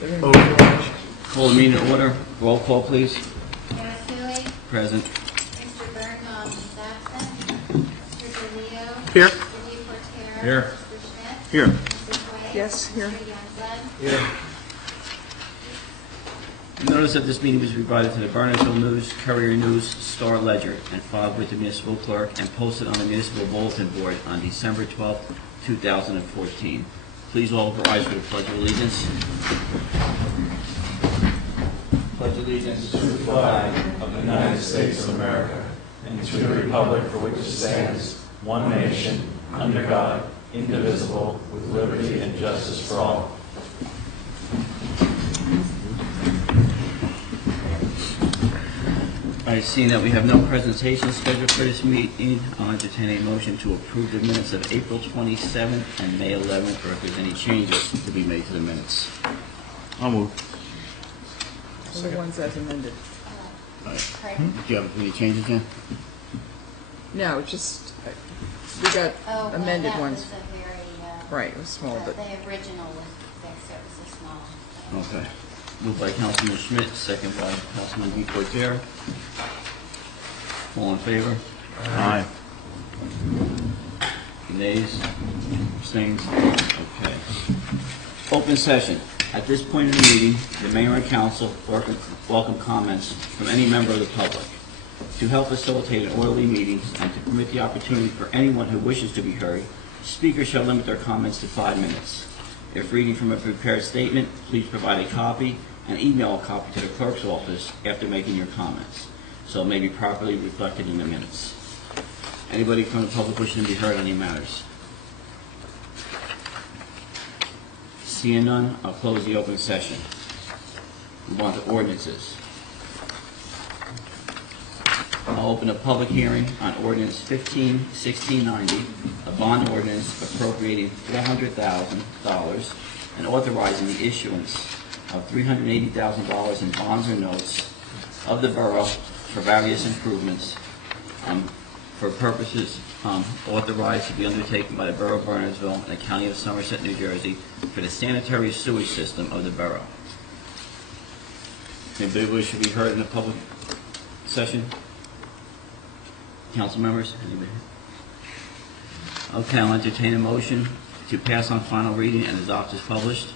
Call the meeting to order. Roll call, please. Huey. Present. Mr. Bernardsville is absent. Mr. DeLeo. Here. Mr. DePortero. Here. Mr. Schmidt. Here. Mrs. Wade. Yes, here. Mr. Youngblood. Here. Notice that this meeting was provided to the Bernardsville News, Courier News, Star Ledger, and filed with the municipal clerk and posted on the municipal bulletin board on December 12, 2014. Please all rise for the Pledge of Allegiance. Pledge allegiance to the flag of the United States of America and to the republic for which it stands, one nation, under God, indivisible, with liberty and justice for all. I see that we have no presentation scheduled for this meeting. I'll entertain a motion to approve the minutes of April 27th and May 11th, or if there's any changes to be made to the minutes. I'll move. The ones as amended. Pardon? Do you have any changes yet? No, it's just, we got Oh, well, amended that ones. was a very, Right, it was small, but the original was fixed, so it was a small. Okay. Moved by Councilman Schmidt, second by Councilman DePorter. All in favor? Aye. Nays? Abstains? Okay. Open session. At this point in the meeting, the mayor and council welcome comments from any member of the public. To help facilitate an orderly meeting and to permit the opportunity for anyone who wishes to be heard, speakers shall limit their comments to 5 minutes. If reading from a prepared statement, please provide a copy and email a copy to the clerk's office after making your comments, so it may be properly reflected in the minutes. Anybody from the public wishing to be heard on any matters? Seeing none, I'll close the open session. Move on to ordinances. I'll open a public hearing on ordinance 15-1690, a bond ordinance appropriating $400,000 and authorizing the issuance of $380,000 in bonds or notes of the borough for various improvements for purposes authorized to be undertaken by the Borough of Bernardsville and the County of Somerset, New Jersey, for the sanitary sewage system of the borough. Anybody wish to be heard in the public session? Council members? Anybody? Okay, I'll entertain a motion to pass on final reading and adopt as published.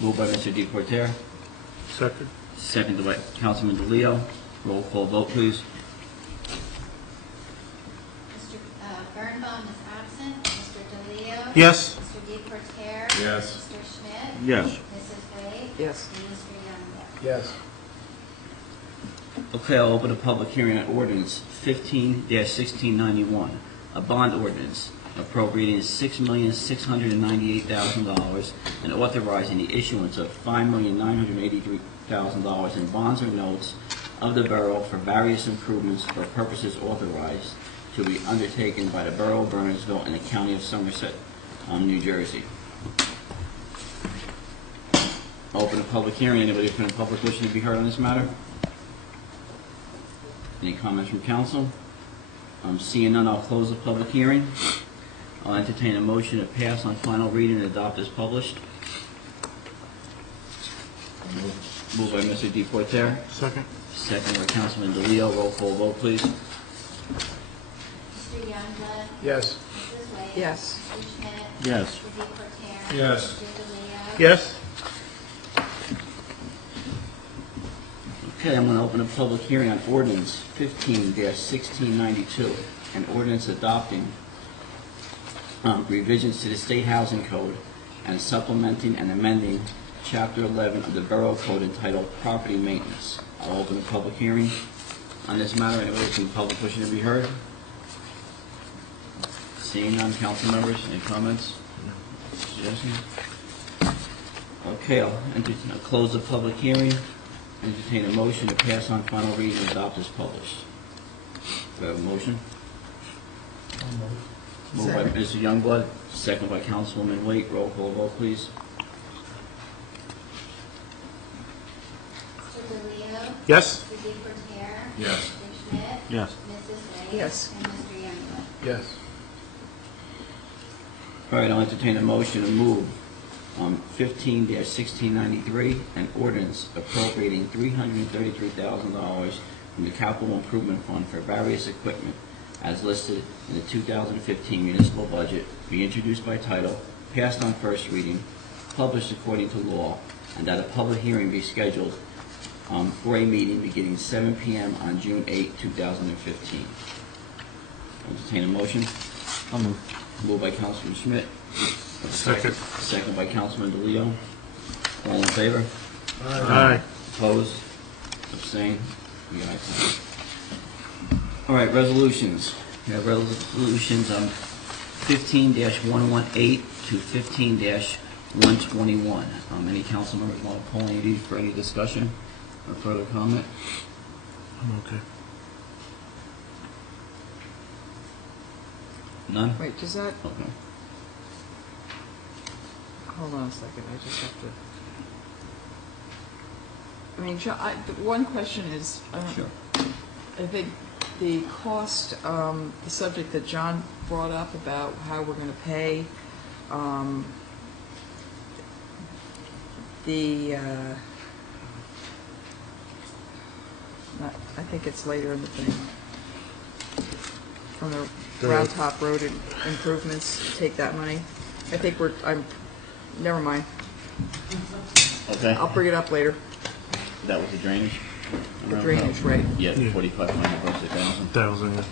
Moved by Mr. DePorter. Second. Seconded by Councilman DeLeo. Roll call vote, please. Mr. Birnbaum is absent. Mr. DeLeo. Yes. Mr. DePorter. Yes. Mr. Schmidt. Yes. Mrs. Wade. yes. And Mr. Youngblood. Yes. Okay, I'll open a public hearing on ordinance 15-1691, a bond ordinance appropriating $6,698,000 and authorizing the issuance of $5,983,000 in bonds or notes of the borough for various improvements for purposes authorized to be undertaken by the Borough of Bernardsville and the County of Somerset, New Jersey. I'll open a public hearing. Anybody from the public wishing to be heard on this matter? Any comments from council? Seeing none, I'll close the public hearing. I'll entertain a motion to pass on final reading and adopt as published. Moved by Mr. DePorter. Second. Second by Councilman DeLeo. Roll call vote, please. Mr. Youngblood. Yes. Mrs. Wade. Yes. Mr. Schmidt. Yes. Mr. DePorter. Yes. Mr. DeLeo. Yes. Okay, I'm going to open a public hearing on ordinance 15-1692, an ordinance adopting revisions to the State Housing Code and supplementing and amending Chapter 11 of the Borough Code entitled Property Maintenance. I'll open a public hearing on this matter. Anybody from the public wishing to be heard? Seeing none, council members, any comments? Suggestions? Okay, I'll close the public hearing. Entertain a motion to pass on final reading and adopt as published. Do I have a motion? Moved by Second. Mr. Youngblood, second by Councilwoman Waite. Roll call vote, please. Mr. DeLeo. Yes. Mr. DePorter. Yes. Mr. Schmidt. Yes. Mrs. Wade. Yes. And Mr. Youngblood. Yes. All right, I'll entertain a motion to move 15-1693, an ordinance appropriating $333,000 from the Capital Improvement Fund for various equipment as listed in the 2015 municipal budget, be introduced by title, passed on first reading, published according to law, and that a public hearing be scheduled for a meeting beginning 7 p.m. on June 8, 2015. Entertain a motion. I'll move. Moved by Councilman Schmidt. Second. Second by Councilman DeLeo. All in favor? Aye. Opposed? Abstained? The ayes have it. All right, resolutions. We have resolutions 15-118 to 15-121. Any council members want to pull any of these for any discussion or further comment? I'm okay. None? Wait, does that, Okay. hold on a second, I just have to. I mean, the one question is, Sure. I think the cost, the subject that John brought up about how we're gonna pay, I think it's later in the thing. From the Round Top Road improvements, take that money. I think never mind. Okay. I'll bring it up later. That was the drainage? The drainage, right. Yeah, Yeah. 4,500 versus 1,000. 1,000.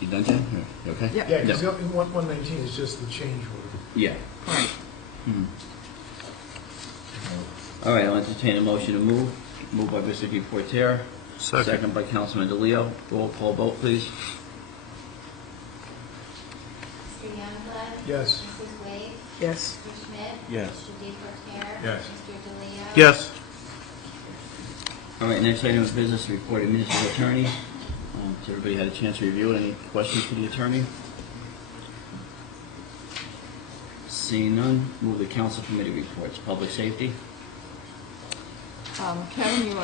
You done, Jen? You okay? Yeah. Yeah, because 119 is just the change order. Yeah. Right. Mhm. All right, I'll entertain a motion to move. Moved by Mr. DePorter. Second. Second by Councilman DeLeo. Roll call vote, please. Mr. Youngblood? Yes. Mrs. Wade? Yes. Mr. Schmidt? Yes. Mr. DePorter? Yes. Mr. DeLeo? Yes. All right, next item of business, report of municipal attorney. Has everybody had a chance to review it? Any questions for the attorney? Seeing none, move the council committee reports. Public safety? Kevin,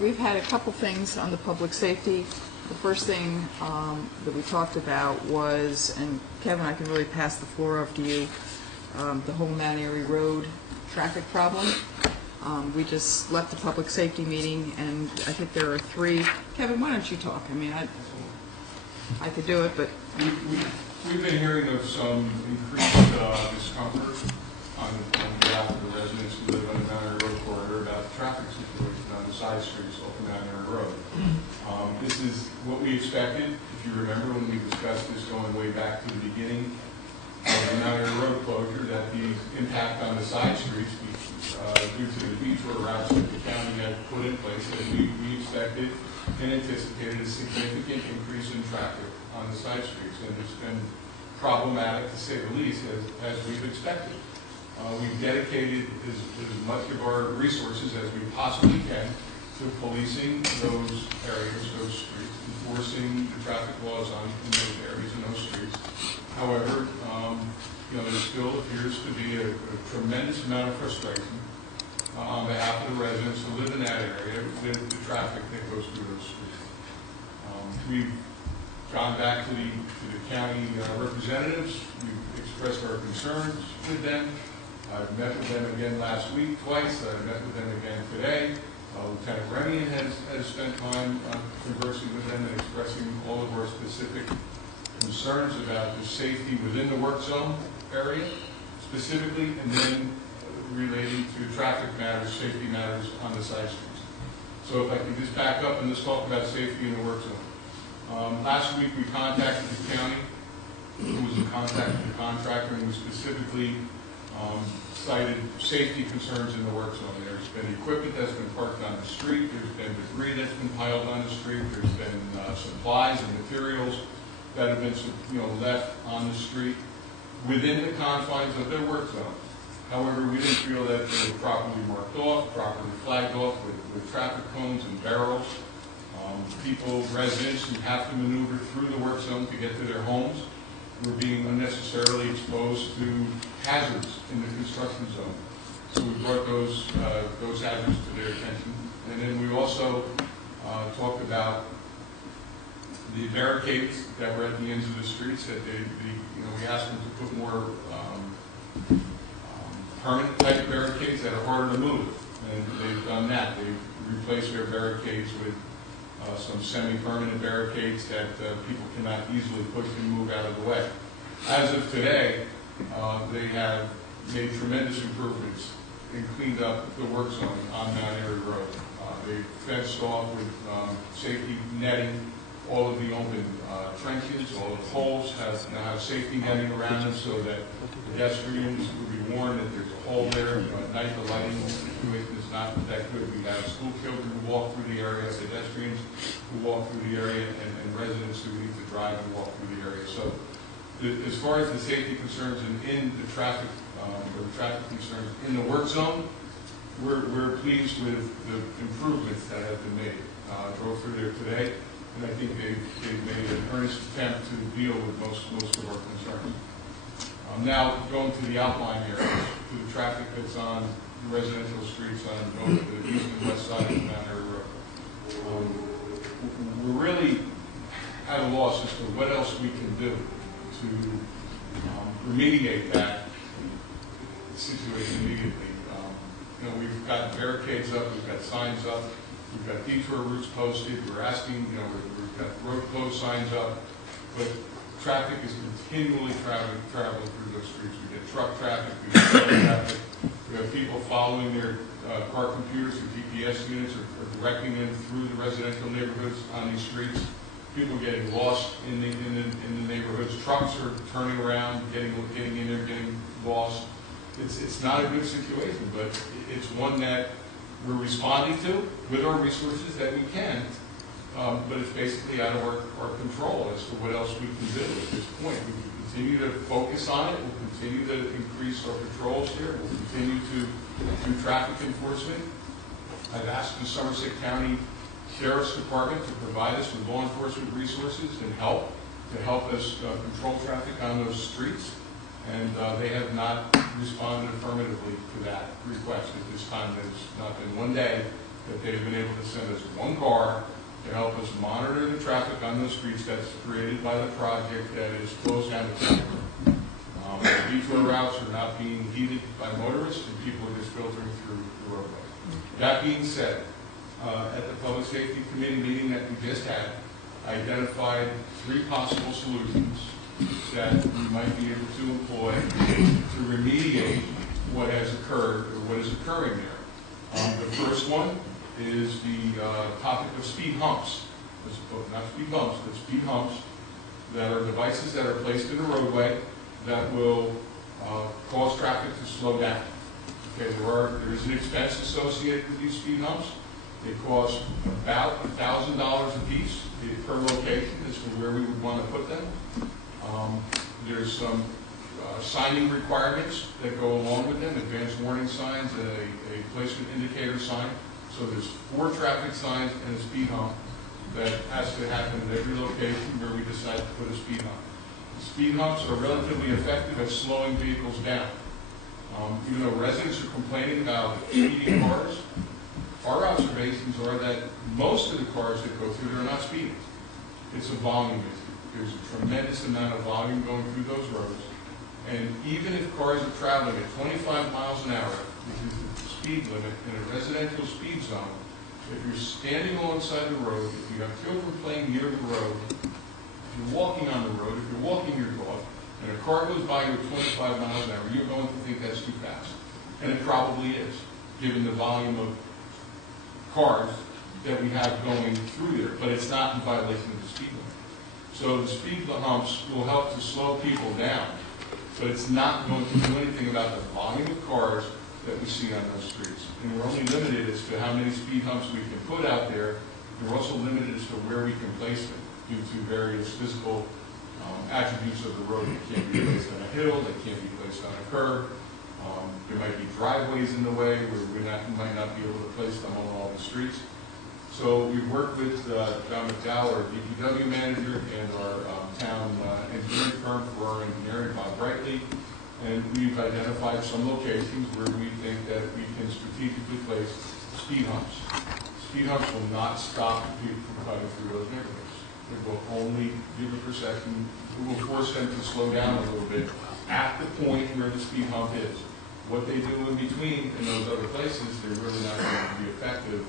we've had a couple things on the public safety. The first thing that we talked about was, and Kevin, I can really pass the floor off to you, the whole Mount Airy Road traffic problem. We just left the public safety meeting, and I think there are three. Kevin, why don't you talk? I mean, I could do it, but We've been hearing of some increased discomfort on behalf of the residents who live on the Mount Airy Road corridor about the traffic situation on the side streets off of Mount Airy Road. This is what we expected. If you remember when we discussed this going way back to the beginning of the Mount Airy Road closure, that the impact on the side streets due to the detour routes that the county had put in place, that we expected and anticipated a significant increase in traffic on the side streets, and it's been problematic to say the least, as we've expected. We've dedicated as much of our resources as we possibly can to policing those areas, those streets, enforcing the traffic laws in those areas and those streets. However, there still appears to be a tremendous amount of frustration on behalf of the residents who live in that area with the traffic that goes through those streets. We've gone back to the county representatives. We've expressed our concerns with them. I've met with them again last week twice. I met with them again today. Lieutenant Remian has spent time conversing with them and expressing all of our specific concerns about the safety within the work zone area specifically, and then relating to traffic matters, safety matters on the side streets. So if I could just back up and just talk about safety in the work zone. Last week we contacted the county, who was in contact with the contractor, and we specifically cited safety concerns in the work zone. There's been equipment that's been parked on the street, there's been debris that's been piled on the street, there's been supplies and materials that have been left on the street within the confines of their work zone. However, we didn't feel that they were properly marked off, properly flagged off with traffic cones and barrels. People, residents who have to maneuver through the work zone to get to their homes were being unnecessarily exposed to hazards in the construction zone. So we brought those hazards to their attention. And then we also talked about The barricades that were at the ends of the streets, that we asked them to put more permanent type barricades that are harder to move, and they've done that. They've replaced their barricades with some semi-permanent barricades that people cannot easily push and move out of the way. As of today, they have made tremendous improvements and cleaned up the work zone on Mount Airy Road. They've fenced off with safety netting all of the open trenches, all the holes now have safety netting around them so that pedestrians will be warned that there's a hole there. At night, the lighting situation is not that good. We have school children who walk through the area, pedestrians who walk through the area, and residents who need to drive and walk through the area. So, as far as the safety concerns in the traffic, or the traffic concerns in the work zone, we're pleased with the improvements that have been made. I drove through there today, and I think they've made an earnest attempt to deal with most of our concerns. Now, going to the outlying areas, to the traffic that's on the residential streets on going to the east and west side of Mount Airy Road. We're really at a loss as to what else we can do to remediate that situation immediately. We've got barricades up, we've got signs up, we've got detour routes posted, we're asking, we've got road closed signs up, but traffic is continually traveling through those streets. We get truck traffic, we get car traffic, we have people following their car computers or GPS units or directing them through the residential neighborhoods on these streets. People getting lost in the neighborhoods. Trucks are turning around, getting in there, getting lost. It's not a good situation, but it's one that we're responding to with our resources that we can, but it's basically out of our control as to what else we can do at this point. We can continue to focus on it. We'll continue to increase our patrols here. We'll continue to do traffic enforcement. I've asked the Somerset County Sheriff's Department to provide us with law enforcement resources and help us control traffic on those streets. And they have not responded affirmatively to that request at this time. There's not been one day that they've been able to send us one car to help us monitor the traffic on those streets that's created by the project that is closed down to traffic. The detour routes are not being heeded by motorists, and people are just filtering through the roadway. That being said, at the Public Safety Committee meeting that we just had, I identified 3 possible solutions that we might be able to employ to remediate what has occurred or what is occurring there. The first one is the topic of speed humps. Not speed bumps, but speed humps that are devices that are placed in the roadway that will cause traffic to slow down. Okay, there is an expense associated with these speed humps. They cost about $1,000 a piece per location as to where we would want to put them. There's some signing requirements that go along with them, advanced warning signs and a placement indicator sign. So there's 4 traffic signs and a speed hump that has to happen at every location where we decide to put a speed hump. Speed humps are relatively effective at slowing vehicles down. Even though residents are complaining about speeding cars, our observations are that most of the cars that go through there are not speeding. It's a volume issue. There's a tremendous amount of volume going through those roads. And even if cars are traveling at 25 miles an hour, which is the speed limit in a residential speed zone, if you're standing alongside the road, if you have children playing near the road, if you're walking on the road, if you're walking your dog, and a car goes by you at 25 miles an hour, you're going to think that's too fast. And it probably is, given the volume of cars that we have going through there, but it's not in violation of the speed limit. So the speed humps will help to slow people down, but it's not going to do anything about the volume of cars that we see on those streets. And we're only limited as to how many speed humps we can put out there, and we're also limited as to where we can place them due to various physical attributes of the road. They can't be placed on a hill, they can't be placed on a curb. There might be driveways in the way where we might not be able to place them on all the streets. So we've worked with John McDowell, our DPW manager, and our town engineering firm for our engineering, Bob Brightly, and we've identified some locations where we think that we can strategically place speed humps. Speed humps will not stop people from cutting through those neighborhoods. It will only give a perception, it will force them to slow down a little bit at the point where the speed hump is. What they do in between in those other places, they're really not going to be effective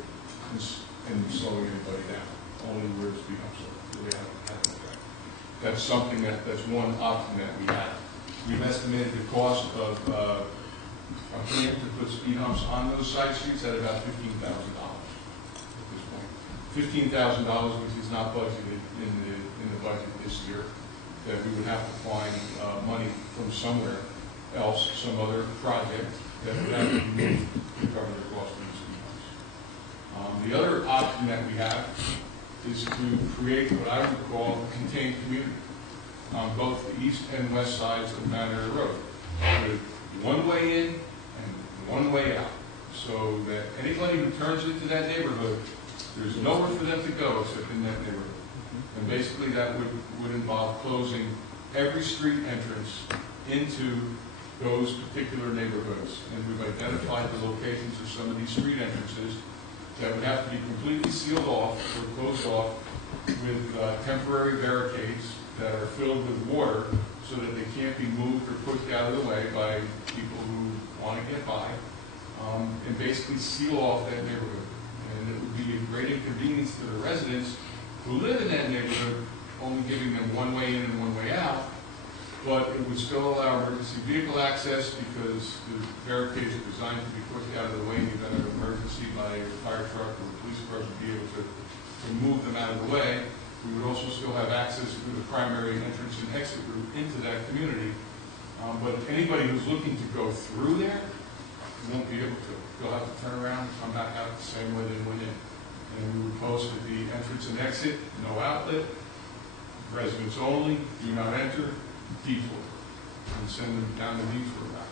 in slowing anybody down. Only where the speed humps are really have an effect. That's something that's one option that we have. We've estimated the cost of a plan to put speed humps on those side streets at about $15,000 at this point. $15,000, which is not budgeted in the budget this year, that we would have to find money from somewhere else, some other project that would have to be made to cover the cost of the speed humps. The other option that we have is to create what I would call a contained community on both the east and west sides of Mount Airy Road, with one way in and one way out, so that anybody who turns into that neighborhood, there's nowhere for them to go except in that neighborhood. And basically that would involve closing every street entrance into those particular neighborhoods. And we've identified the locations of some of these street entrances that would have to be completely sealed off or closed off with temporary barricades that are filled with water so that they can't be moved or pushed out of the way by people who want to get by, and basically seal off that neighborhood. And it would be a great inconvenience to the residents who live in that neighborhood, only giving them one way in and one way out, but it would still allow emergency vehicle access because the barricades are designed to be pushed out of the way in the event of an emergency by a fire truck or a police car to be able to move them out of the way. We would also still have access through the primary entrance and exit route into that community. But anybody who's looking to go through there won't be able to. They'll have to turn around and come back out the same way they went in. And we would post at the entrance and exit, no outlet, residents only, do not enter, detour, and send them down the detour route.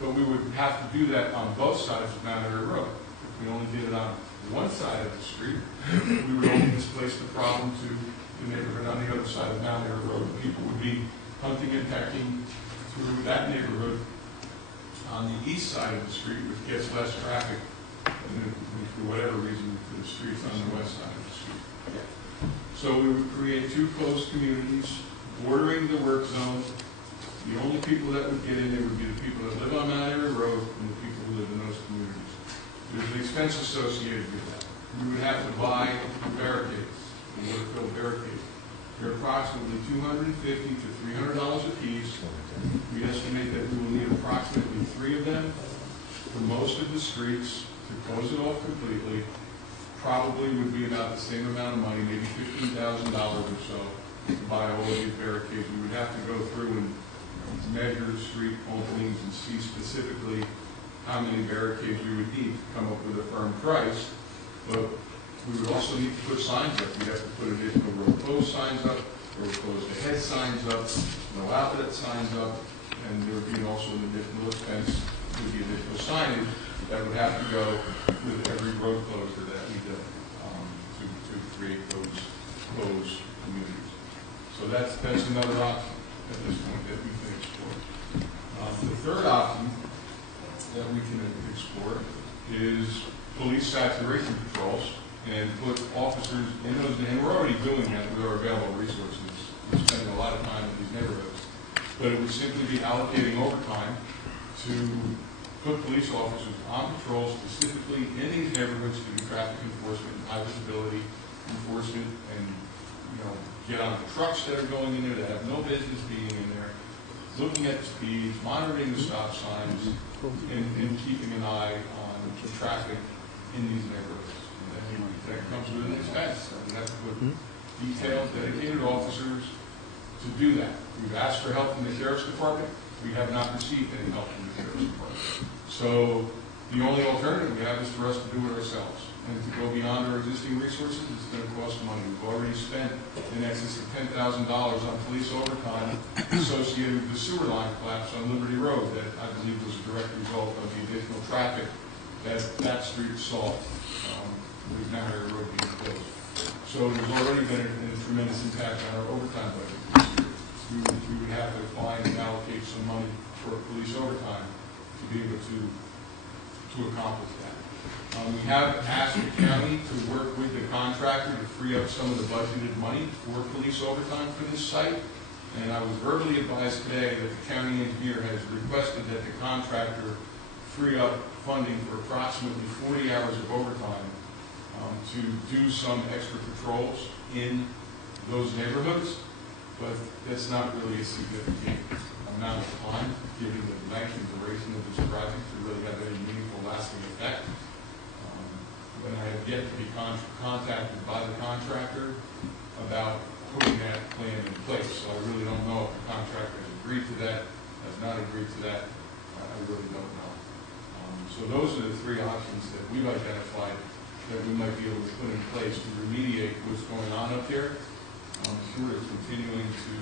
But we would have to do that on both sides of Mount Airy Road. If we only did it on one side of the street, we would only displace the problem to the neighborhood on the other side of Mount Airy Road. People would be hunting and pecking through that neighborhood on the east side of the street, which gets less traffic, and for whatever reason, to the streets on the west side of the street. So we would create two closed communities bordering the work zone. The only people that would get in there would be the people that live on Mount Airy Road and the people who live in those communities. There's an expense associated with that. We would have to buy barricades, water-filled barricades. They're approximately $250 to $300 a piece. We estimate that we will need approximately 3 of them for most of the streets to close it off completely. Probably would be about the same amount of money, maybe $15,000 or so, to buy all of these barricades. We would have to go through and measure street openings and see specifically how many barricades we would need to come up with a firm price. But we would also need to put signs up. We'd have to put additional road closed signs up, road closed ahead signs up, no outlet signs up, and there would be also an additional expense with the additional signage that would have to go with every road closure that we do to create those closed communities. So that's another option at this point that we can explore. The third option that we can explore is police saturation patrols and put officers in those, and we're already doing that with our available resources. We're spending a lot of time in these neighborhoods. But it would simply be allocating overtime to put police officers on patrol specifically in these neighborhoods to do traffic enforcement and high visibility enforcement, and get on the trucks that are going in there that have no business being in there, looking at speeds, monitoring the stop signs, and keeping an eye on the traffic in these neighborhoods. And that comes with an expense. We have to put detailed, dedicated officers to do that. We've asked for help from the Sheriff's Department. We have not received any help from the Sheriff's Department. So the only alternative we have is for us to do it ourselves. And to go beyond our existing resources, it's going to cost money. We've already spent in excess of $10,000 on police overtime associated with the sewer line collapse on Liberty Road that I believe was a direct result of the additional traffic that street saw with Mount Airy Road being closed. So there's already been a tremendous impact on our overtime budget. We would have to find and allocate some money for police overtime to be able to accomplish that. We have asked the county to work with the contractor to free up some of the budgeted money for police overtime for this site. And I was verbally advised today that the county engineer has requested that the contractor free up funding for approximately 40 hours of overtime to do some extra patrols in those neighborhoods. But that's not really a significant amount of time, given the length and duration of this project to really have any meaningful lasting effect. And I have yet to be contacted by the contractor about putting that plan in place. So I really don't know if the contractor has agreed to that, has not agreed to that. I really don't know. So those are the three options that we've identified that we might be able to put in place to remediate what's going on up there. Sort of continuing to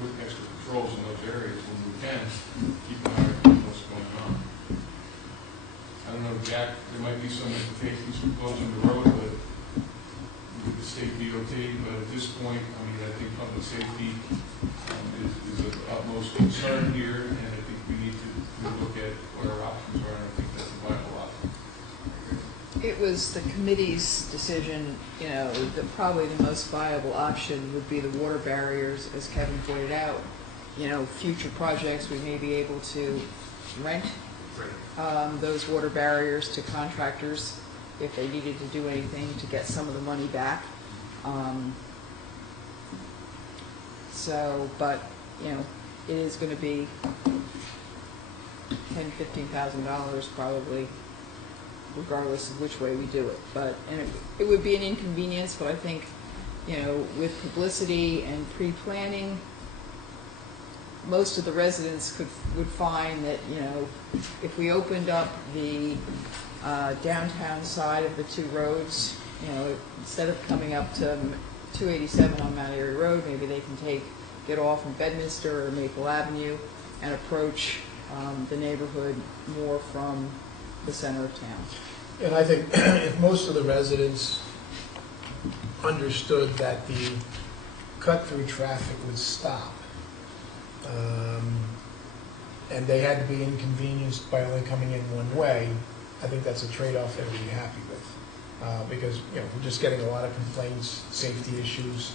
put extra patrols in those areas when we can, keep an eye on what's going on. I don't know, Jack, there might be some implications for closing the road with the state DOT, but at this point, I mean, I think public safety is of utmost concern here, and I think we need to look at what our options are, and I think that's a viable option. It was the committee's decision, that probably the most viable option would be the water barriers, as Kevin pointed out. Future projects, we may be able to rent those water barriers to contractors if they needed to do anything to get some of the money back. But it is going to be $10,000–$15,000 probably, regardless of which way we do it. And it would be an inconvenience, but I think, with publicity and pre-planning, most of the residents would find that, if we opened up the downtown side of the two roads, instead of coming up to 287 on Mount Airy Road, maybe they can get off in Bedminster or Maple Avenue and approach the neighborhood more from the center of town. And I think if most of the residents understood that the cut-through traffic would stop, and they had to be inconvenienced by only coming in one way, I think that's a trade-off they would be happy with. Because, we're just getting a lot of complaints, safety issues.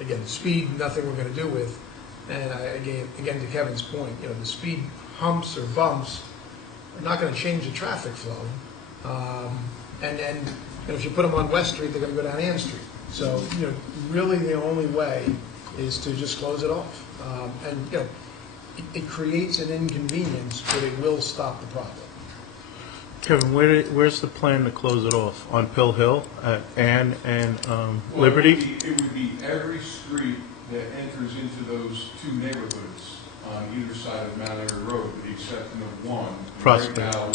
Again, speed, nothing we're going to do with. And again, to Kevin's point, the speed humps or bumps are not going to change the traffic flow. And if you put them on West Street, they're going to go down Ann Street. So, really the only way is to just close it off. And, it creates an inconvenience, but it will stop the problem. Kevin, where's the plan to close it off? On Pill Hill, at Ann and Liberty? It would be every street that enters into those two neighborhoods on either side of Mount Airy Road, with the exception of one. Prospect. Right now,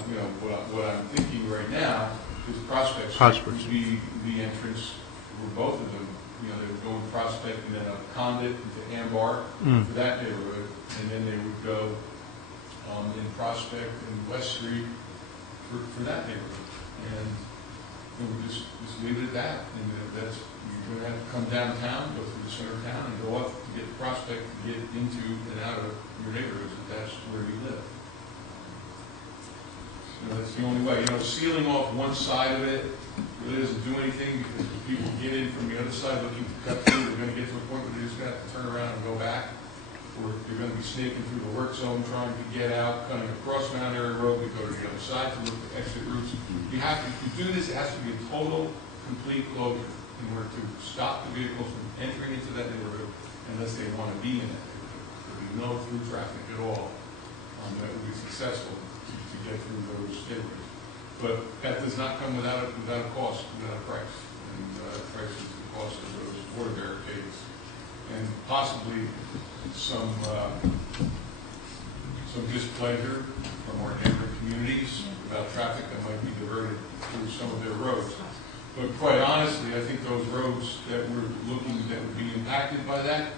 what I'm thinking right now is Prospect Street would be the entrance for both of them. They would go in Prospect and then up Condit into Ambar for that neighborhood, and then they would go in Prospect and West Street for that neighborhood. And we'll just leave it at that. And you're going to have to come downtown, go through the center of town, and go up to get Prospect to get into and out of your neighborhoods if that's where you live. That's the only way. Sealing off one side of it really doesn't do anything, because when people get in from the other side looking to cut through, they're going to get to a point where they're just going to have to turn around and go back. Or they're going to be snaking through the work zone trying to get out, cutting across Mount Airy Road. We go to the other side to look for exit routes. If you do this, it has to be a total, complete closure in order to stop the vehicles from entering into that neighborhood unless they want to be in that neighborhood. There'll be no through traffic at all that would be successful to get through those neighborhoods. But that does not come without a cost, without a price. And the price is the cost of those water barricades. And possibly some displeasure from our neighboring communities about traffic that might be diverted through some of their roads. But quite honestly, I think those roads that we're looking that would be impacted by that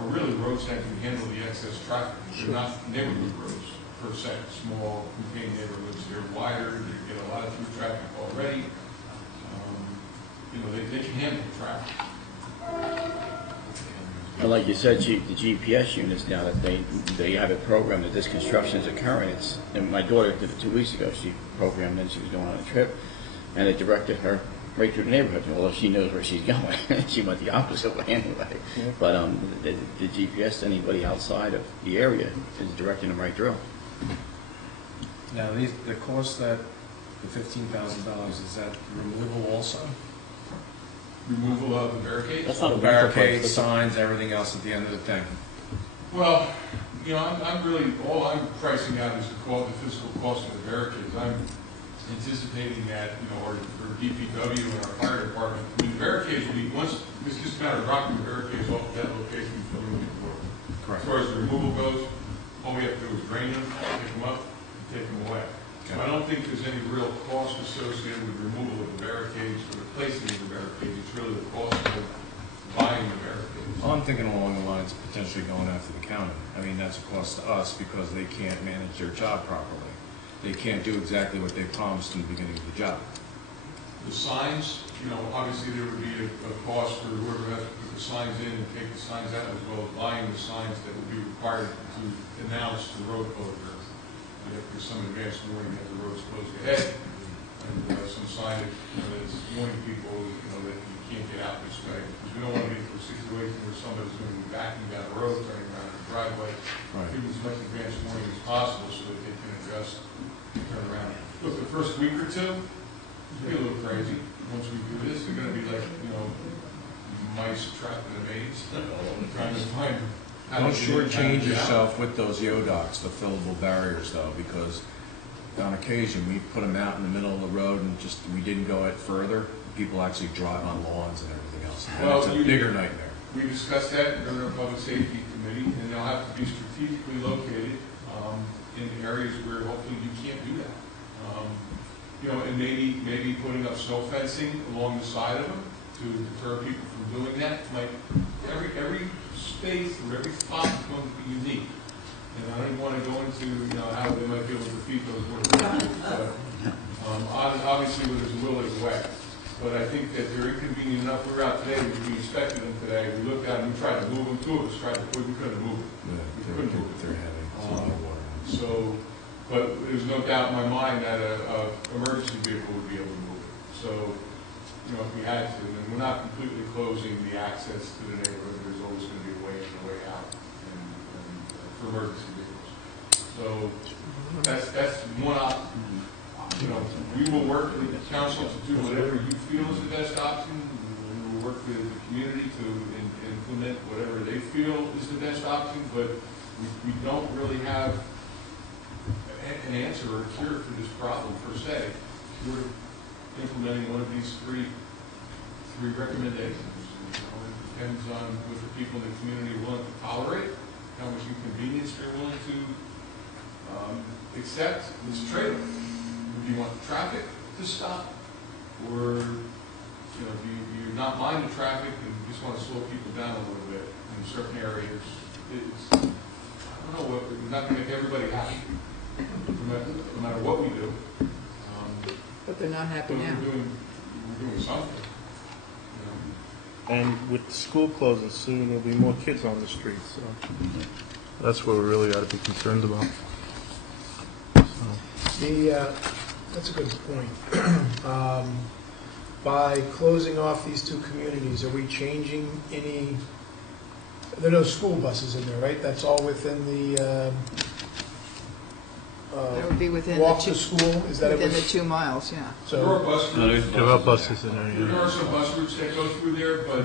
are really roads that can handle the excess traffic. They're not neighborhood roads per se, small contained neighborhoods. They're wider, they get a lot of through traffic already. They can handle the traffic. But like you said, Chief, the GPS units now that they have a program that this construction is occurring. And my daughter did it 2 weeks ago. She programmed and she was going on a trip, and it directed her right through the neighborhood. Although she knows where she's going, she went the opposite way anyway. Yeah. But the GPS to anybody outside of the area is directing them right through. Now, the cost that, the $15,000, is that removal also? Removal of the barricades? That's not a Barricades, that's not- signs, everything else at the end of the thing? Well, you know, I'm really, all I'm pricing out is the physical cost of the barricades. I'm anticipating that, you know, or DPW and our fire department, I mean, the barricades will be, it's just a matter of dropping the barricades off that location and filling them with water. Correct. As far as the removal goes, all we have to do is drain them, pick them up, and take them away. So I don't think there's any real cost associated with removal of the barricades or replacing the barricades. It's really the cost of buying the barricades. Well, I'm thinking along the lines of potentially going after the county. I mean, that's a cost to us because they can't manage their job properly. They can't do exactly what they promised in the beginning of the job. The signs, you know, obviously there would be a cost for whoever has to put the signs in and take the signs out, as well as buying the signs that would be required to announce the road closure. You have to give some advance warning that the road's closed ahead, and some signage, you know, that's warning people, you know, that you can't get out this way. Because we don't want to get into a situation where somebody's going to be backing down the road, turning around in the driveway. Right. Give them as much advance warning as possible so that they can adjust and turn around. Look, the first week or two, it's gonna be a little crazy. Once we do this, they're gonna be like, you know, mice trapped in a maze, trying to find. how Don't to get in, how to shortchange get out. yourself with those yodocs, the fillable barriers though, because on occasion, we put them out in the middle of the road and just, we didn't go it further. People actually drive on lawns and everything else. And Well, it's a bigger nightmare. We discussed that during our public safety committee, and they'll have to be strategically located in areas where hopefully you can't do that. You know, and maybe putting up snow fencing along the side of them to deter people from doing that. Like every space or every spot is going to be unique. And I don't want to go into, you know, how they might be able to defeat those words. But obviously, where there's a will, there's a way. But I think that they're inconvenient enough. We were out today, we inspected them today. We looked at them, we tried to move them. 2 of us tried to, we couldn't move them. We couldn't move them. They're heavy, it's a lot of water. So, but there's no doubt in my mind that a emergency vehicle would be able to move it. So, you know, if we had to, and we're not completely closing the access to the neighborhood. There's always going to be a way in and a way out, and for emergency vehicles. So that's one option. You know, we will work with the council to do whatever you feel is the best option. We will work with the community to implement whatever they feel is the best option, but we don't really have an answer or a cure for this problem per se. We're implementing one of these three recommendations. You know, it depends on what the people in the community are willing to tolerate, how much inconvenience they're willing to accept. It's a trade-off. Do you want the traffic to stop, or you know, do you not mind the traffic and just want to slow people down a little bit in certain areas? I don't know. We're not going to make everybody happy, no matter what we do. But they're not happy But now. we're doing something. You know. And with the school closing soon, there'll be more kids on the streets, so that's what we really ought to be concerned about. That's a good point. By closing off these two communities, are we changing any, there are no school buses in there, right? That's all within the That would be within walk the to 2, school? Is that within the it? 2 miles, yeah. There are So, bus No, routes. there are buses in there, There yeah. are some bus routes that go through there, but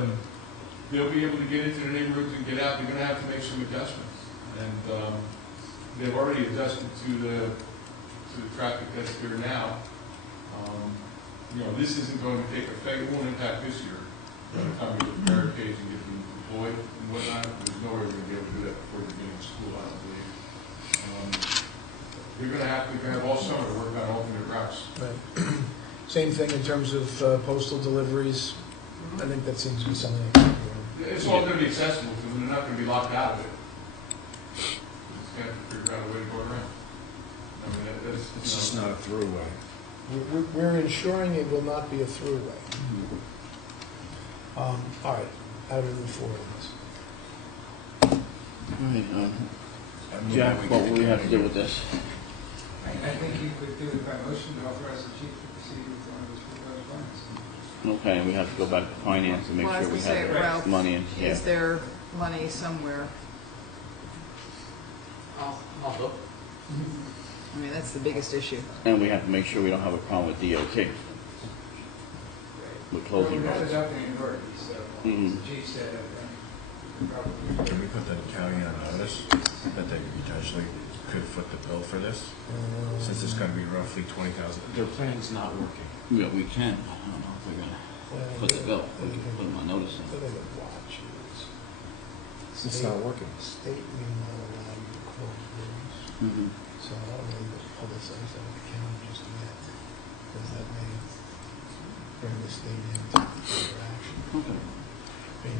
they'll be able to get into the neighborhoods and get out. They're going to have to make some adjustments, and they've already adjusted to the traffic that's there now. You know, this isn't going to take effect. It won't impact this year. By the time we get the barricades and get them deployed and whatnot, there's no way we're going to be able to do that before the beginning of school, I don't believe. They're going to have all summer to work on alternate routes. right. Same thing in terms of postal deliveries. I think that seems to be something that can be done. It's all going to be accessible to them. They're not going to be locked out of it. Just going to have to figure out a way to go around. I mean, that's, It's you just know, not a throughway. We're ensuring it will not be a throughway. All right, how do we move forward on this? right, I move Jack, that we what get will we have to do together. with this? I think you could do it by motion to authorize the chief to proceed with one of his proposed plans. Okay, and we have to go back to finance and make Well, I sure was we gonna say, have Ralph, the money in. is there money somewhere? I mean, that's the biggest issue. And we have to make sure we don't have a problem with DOT. With closing We're not roads. adopting an ordinance, so Mhm. the chief said, probably. Can we put the county on notice that they potentially could foot the bill for this? Since it's gonna be roughly 20,000. Their plan's not working. Yeah, we can. I don't know if we're gonna put the bill. We can put them on notice. The thing that watch is. It's not working. State may not allow you to close roads, Mhm. so I don't really publicize that with the county just yet, because that may bring the state into further action. Okay. I mean,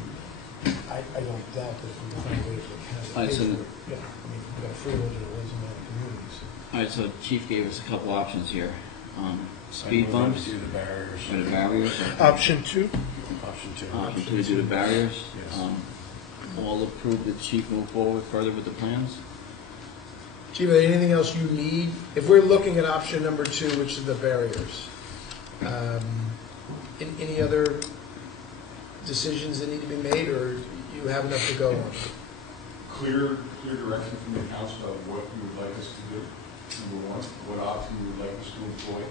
I don't doubt that if we can find a way for the county to All right, pay so- for it, yeah, I mean, we've got a free budget of ways and means communities. All right, so Chief gave us a couple options here. Speed bumps, Do the barriers. or the barriers. Option 2? Option two. Option 2, do the barriers. Yes. All approved, the chief move forward further with the plans? Chief, anything else you need? If we're looking at option number 2, which is the barriers, any other decisions that need to be made, or you have enough to go on? Clear direction from the council of what you would like us to do, number one, what option you would like us to employ.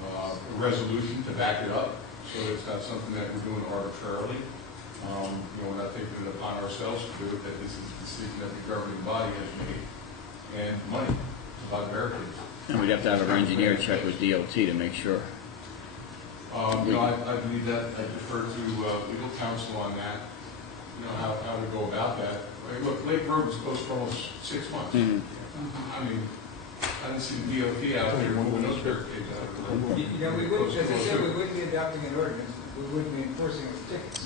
A resolution to back it up, so it's not something that we're doing arbitrarily. We're not taking it upon ourselves to do it, that this is a decision that the governing body has made, and money about barricades. And we'd have to have our engineer check with DOT to make sure. I believe that, I defer to legal counsel on that, how to go about that. Like, look, Lake Road was closed for almost 6 months. Mhm. I mean, I didn't see the DOT out there moving those barricades out of the road. We wouldn't, as I said, we wouldn't be adopting an ordinance, we wouldn't be enforcing the tickets.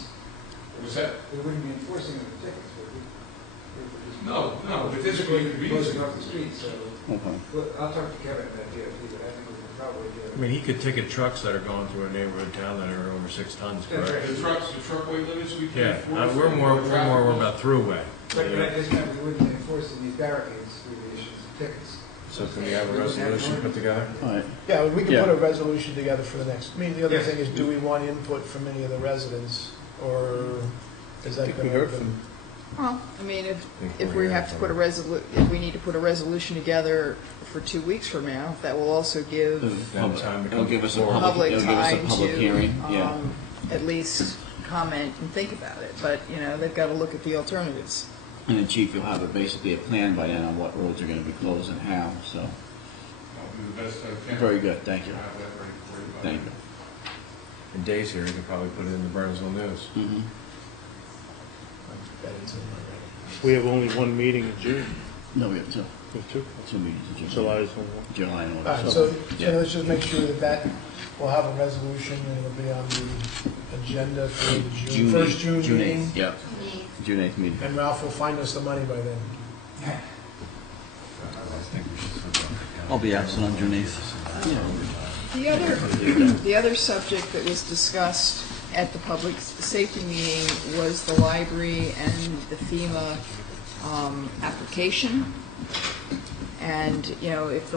Was that? We wouldn't be enforcing the tickets, would we? No, but this would be convenient. Closing off the street, so, Okay. well, I'll talk to Kevin about DOT, but I think we could probably do it. I mean, he could ticket trucks that are going through a neighborhood town that are over 6 tons, That's correct? right. The truck weight limits, we Yeah, can't enforce. we're more worried about throughway. But I just meant we wouldn't be enforcing these barricades through the issues of tickets. So can we have a resolution put together? All right. Yeah, we can Yeah. put a resolution together for the next, I mean, the other Yes. thing is, do we want input from any of the residents, or is that think we going to heard open? Well, I mean, if we're we here have to for put if we need to put a resolution together for 2 weeks from now, that will also give Then time to It'll come give us a forward. public, public it'll give us a time public to, hearing, yeah. at least comment and think about it. But, they've got to look at the alternatives. And then Chief, you'll have basically a plan by then on what roads are gonna be closed and how, so. I'll do the best I can. Very good, thank you. Have that ready for you. Thank you. In Dave's here, he could probably put it in the Bernardsville News. Mhm. That is in my record. We have only one meeting in June. No, we have two. We have 2? 2 meetings in June. July is one. July and All right, August. so Yeah. let's just make sure that we'll have a resolution, and it'll be on the agenda for the first June meeting, 8th, yeah, Me. June 8th meeting. and Ralph will find us the money by then. I'll be absent on June 8th. The other subject that was discussed at the public safety meeting was the library and the FEMA application. And, if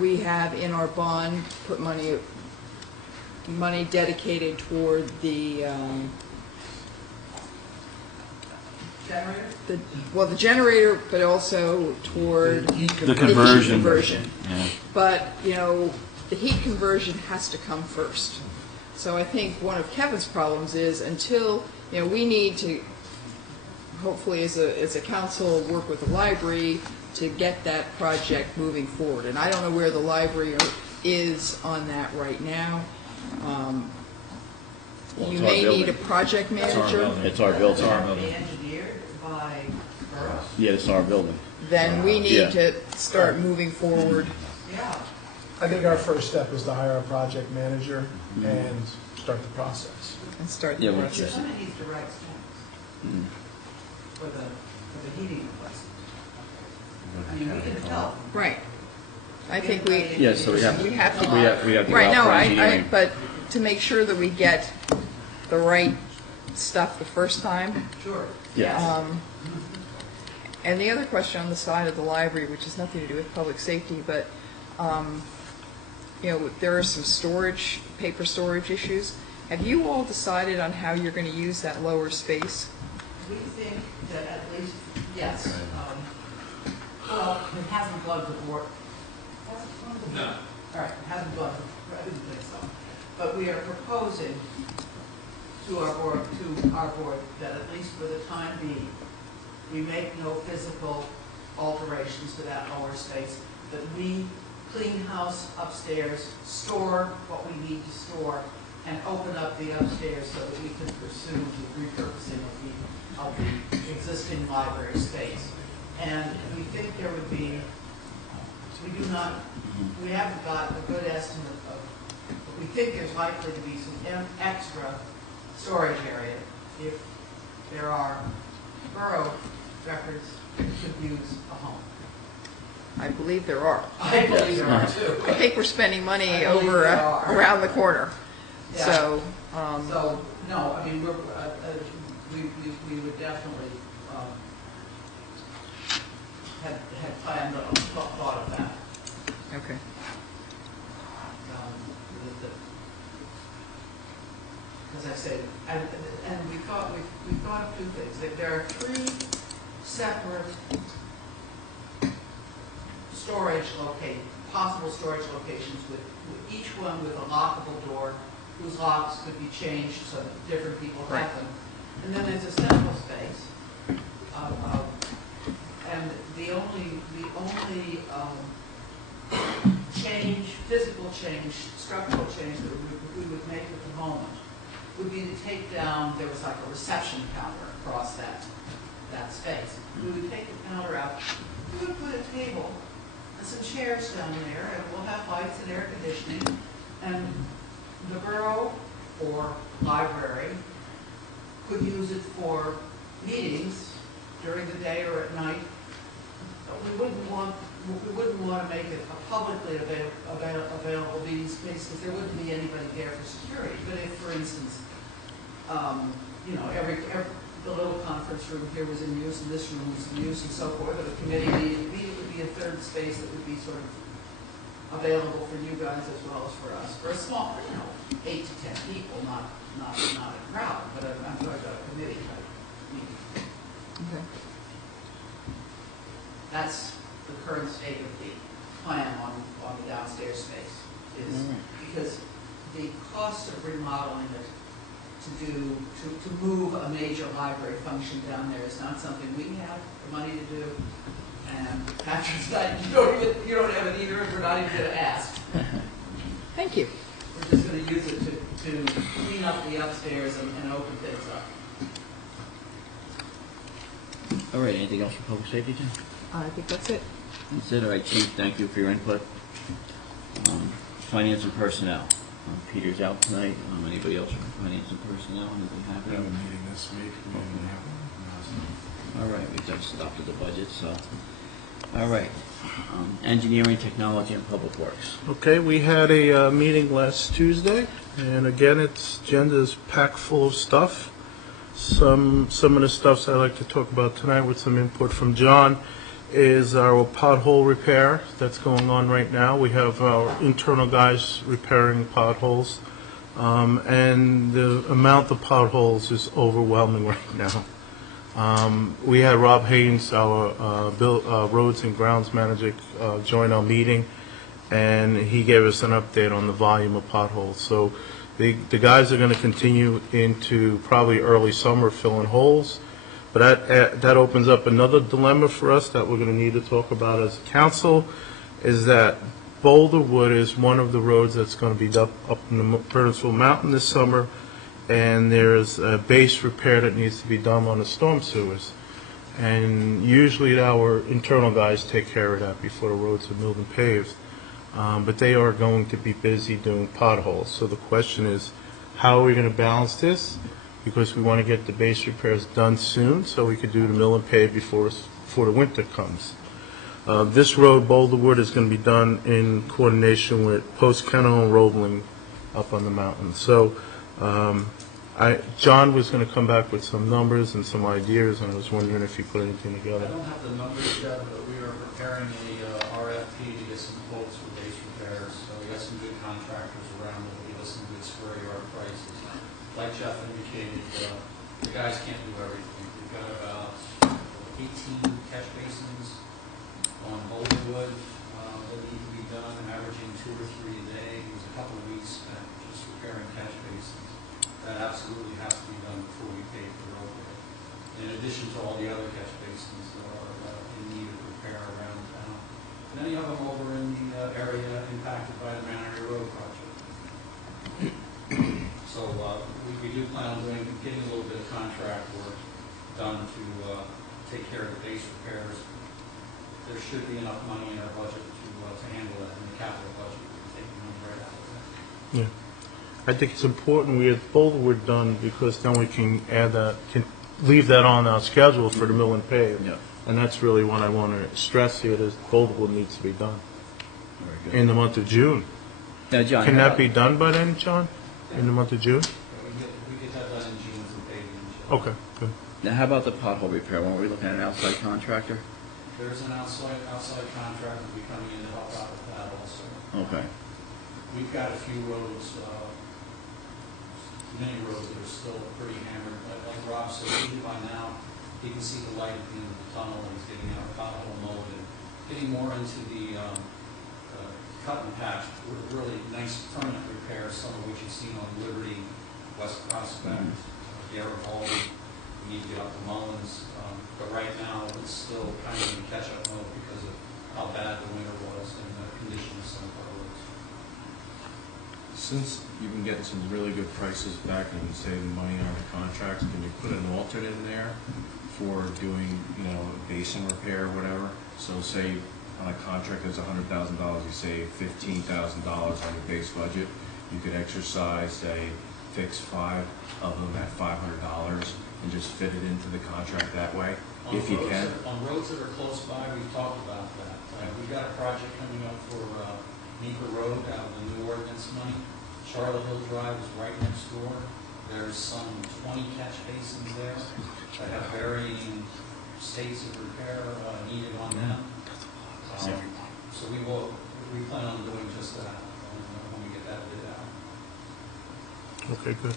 we have in our bond put money dedicated toward the the generator, but also toward The the heat conversion. conversion. Yeah. But, the heat conversion has to come first. So I think one of Kevin's problems is until, we need to, hopefully as a council, work with the library to get that project moving forward. And I don't know where the library is on that right now. Well, You it's our may need a building. project manager. It's our building. Be engineered by Borough. Yeah, it's our building. Then we Yeah. need to start moving forward. Yeah. I think our first step is to hire a project manager and start the process. And start the Yeah, we process. Someone needs to write specs Mhm. for the heating request. I mean, we can help. Right. I think we, Yeah, so we have to. we have to. We have to go Right, out no, for I, engineering. but to make sure that we get the right stuff the first time. Sure. Yes. And the other question on the side of the library, which has nothing to do with public safety, but, there are some storage, paper storage issues. Have you all decided on how you're going to use that lower space? We think that at least, yes. Well, it hasn't gone to board. Has it gone to board? No. All right, it hasn't gone to, I didn't think so. But we are proposing to our board that at least for the time being, we make no physical alterations to that lower space, that we clean house upstairs, store what we need to store, and open up the upstairs so that we can pursue the repurposing of the existing library space. And we think there would be, we haven't got a good estimate of, but we think there's likely to be some extra storage area if there are borough records that could use a home. I believe there are. I believe there are too. I think we're spending money I believe over there are. around the corner. Yeah. So, So, no, I mean, we would definitely had planned, thought of that. okay. As I say, and we thought of two things. That there are 3 separate possible storage locations with each one with a lockable door whose locks could be changed so that different people have them. And then there's a central space. And the only physical change, structural change that we would make at the moment would be to take down, there was like a reception counter across that space. We would take the counter out, we would put a table and some chairs down there, and we'll have lights and air conditioning, and the borough or library could use it for meetings during the day or at night. We wouldn't want to make it a publicly available meeting space because there wouldn't be anybody there for security. But if, for instance, the little conference room here was in use and this room was in use and so forth, or the committee needed to meet, it would be a third space that would be sort of available for you guys as well as for us. For a small, 8 to 10 people, not a crowd, but I'm talking about a committee type meeting. Okay. That's the current state of the plan on the downstairs space, is because the cost of remodeling it to move a major library function down there is not something we have the money to do. And Patrick's not, you don't have it either, and we're not even going to ask. Thank you. We're just going to use it to clean up the upstairs and open things up. All right, anything else for public safety, Jim? I think that's it. That's it. All right, Chief, thank you for your input. Finance and personnel. Peter's out tonight. Anybody else from finance and personnel? Anything We happening? have a meeting this week. We didn't have one. All right, we just adopted the budget, so. All right. Engineering, technology, and public works. Okay, we had a meeting last Tuesday, and again, its agenda is packed full of stuff. Some of the stuff I'd like to talk about tonight with some input from John is our pothole repair that's going on right now. We have our internal guys repairing potholes, and the amount of potholes is overwhelming right now. We had Rob Haynes, our roads and grounds manager, join our meeting, and he gave us an update on the volume of potholes. So the guys are going to continue into probably early summer filling holes. But that opens up another dilemma for us that we're going to need to talk about as a council, is that Boulderwood is one of the roads that's going to be up in the Bernardsville Mountain this summer, and there's a base repair that needs to be done on the storm sewers. And usually our internal guys take care of that before the roads are milled and paved. But they are going to be busy doing potholes. So the question is, how are we going to balance this? Because we want to get the base repairs done soon so we could do the mill and pave before the winter comes. This road, Boulderwood, is going to be done in coordination with Post Kennel and Roebling up on the mountain. So John was going to come back with some numbers and some ideas, and I was wondering if he put anything I together. don't have the numbers yet, but we are preparing a RFP to get some quotes for base repairs. So we got some good contractors around that will give us some good square yard prices. Like Jeff indicated, the guys can't do everything. We've got about 18 catch basins on Boulderwood that need to be done, averaging 2 or 3 a day. There's a couple of weeks spent just repairing catch basins. That absolutely has to be done before we pave the roadway. In addition to all the other catch basins that are in need of repair around town. Many of them over in the area impacted by the Manor Road project. So we do plan on getting a little bit of contract work done to take care of the base repairs. There should be enough money in our budget to handle that in the capital budget. We're taking money right out of that. Yeah. I think it's important we get Boulderwood done, because then we can add that, can leave that on our schedule for the mill and pave. Yeah. And that's really what I want to stress here, is Boulderwood needs to be done Very good. in the month of June. Now, John, Can how that about- be done by then, John? In the month of June? We get that done in June for paving in July. Okay, good. Now, how about the pothole repair? Weren't we looking at an outside contractor? There's an outside contractor will be coming in to help out with that also. Okay. We've got a few roads, many roads that are still pretty hammered. Like Rob said, even by now, he can see the light at the end of the tunnel, and he's getting out pothole mode and getting more into the cut and patch, really nice permanent repairs, some of which you've seen on Liberty, West Prospect, Garibaldi. We need to get up to Mullins, but right now it's still kind of in catch-up mode because of how bad the winter was and the condition of some of our roads. Since you've been getting some really good prices back and you've been saving money on the contracts, can you put an alternate in there for doing, basin repair or whatever? So say on a contract that's $100,000, you save $15,000 on your base budget. You could exercise, say, fix 5 of them at $500 and just fit it into the contract that way, if you can. On roads that are close by, we've talked about that. We've got a project coming up for Meeker Road out of the new ordinance money. Charlotte Hill Drive is right next door. There's some 20 catch basins there that have varying states of repair needed on them. So we plan on doing just that when we get that bid out. Okay, good.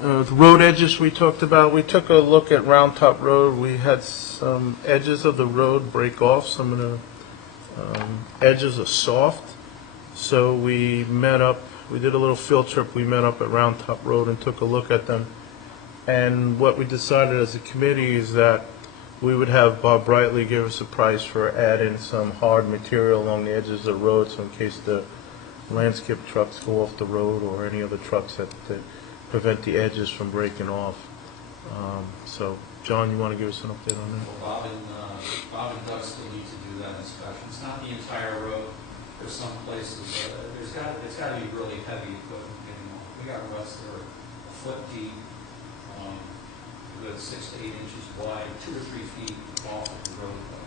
The road edges we talked about, we took a look at Round Top Road. We had some edges of the road break off. Some of the edges are soft. So we met up, we did a little field trip. We met up at Round Top Road and took a look at them. And what we decided as a committee is that we would have Bob Brightly give us a price for adding some hard material along the edges of the road, so in case the landscape trucks go off the road or any other trucks that prevent the edges from breaking off. So, John, you want to give us an update on that? Well, Bob and Doug still need to do that inspection. It's not the entire road. There's some places, it's got to be really heavy equipment getting on. We got ruts that are a foot deep, good 6 to 8 inches wide, 2 or 3 feet off of the roadway.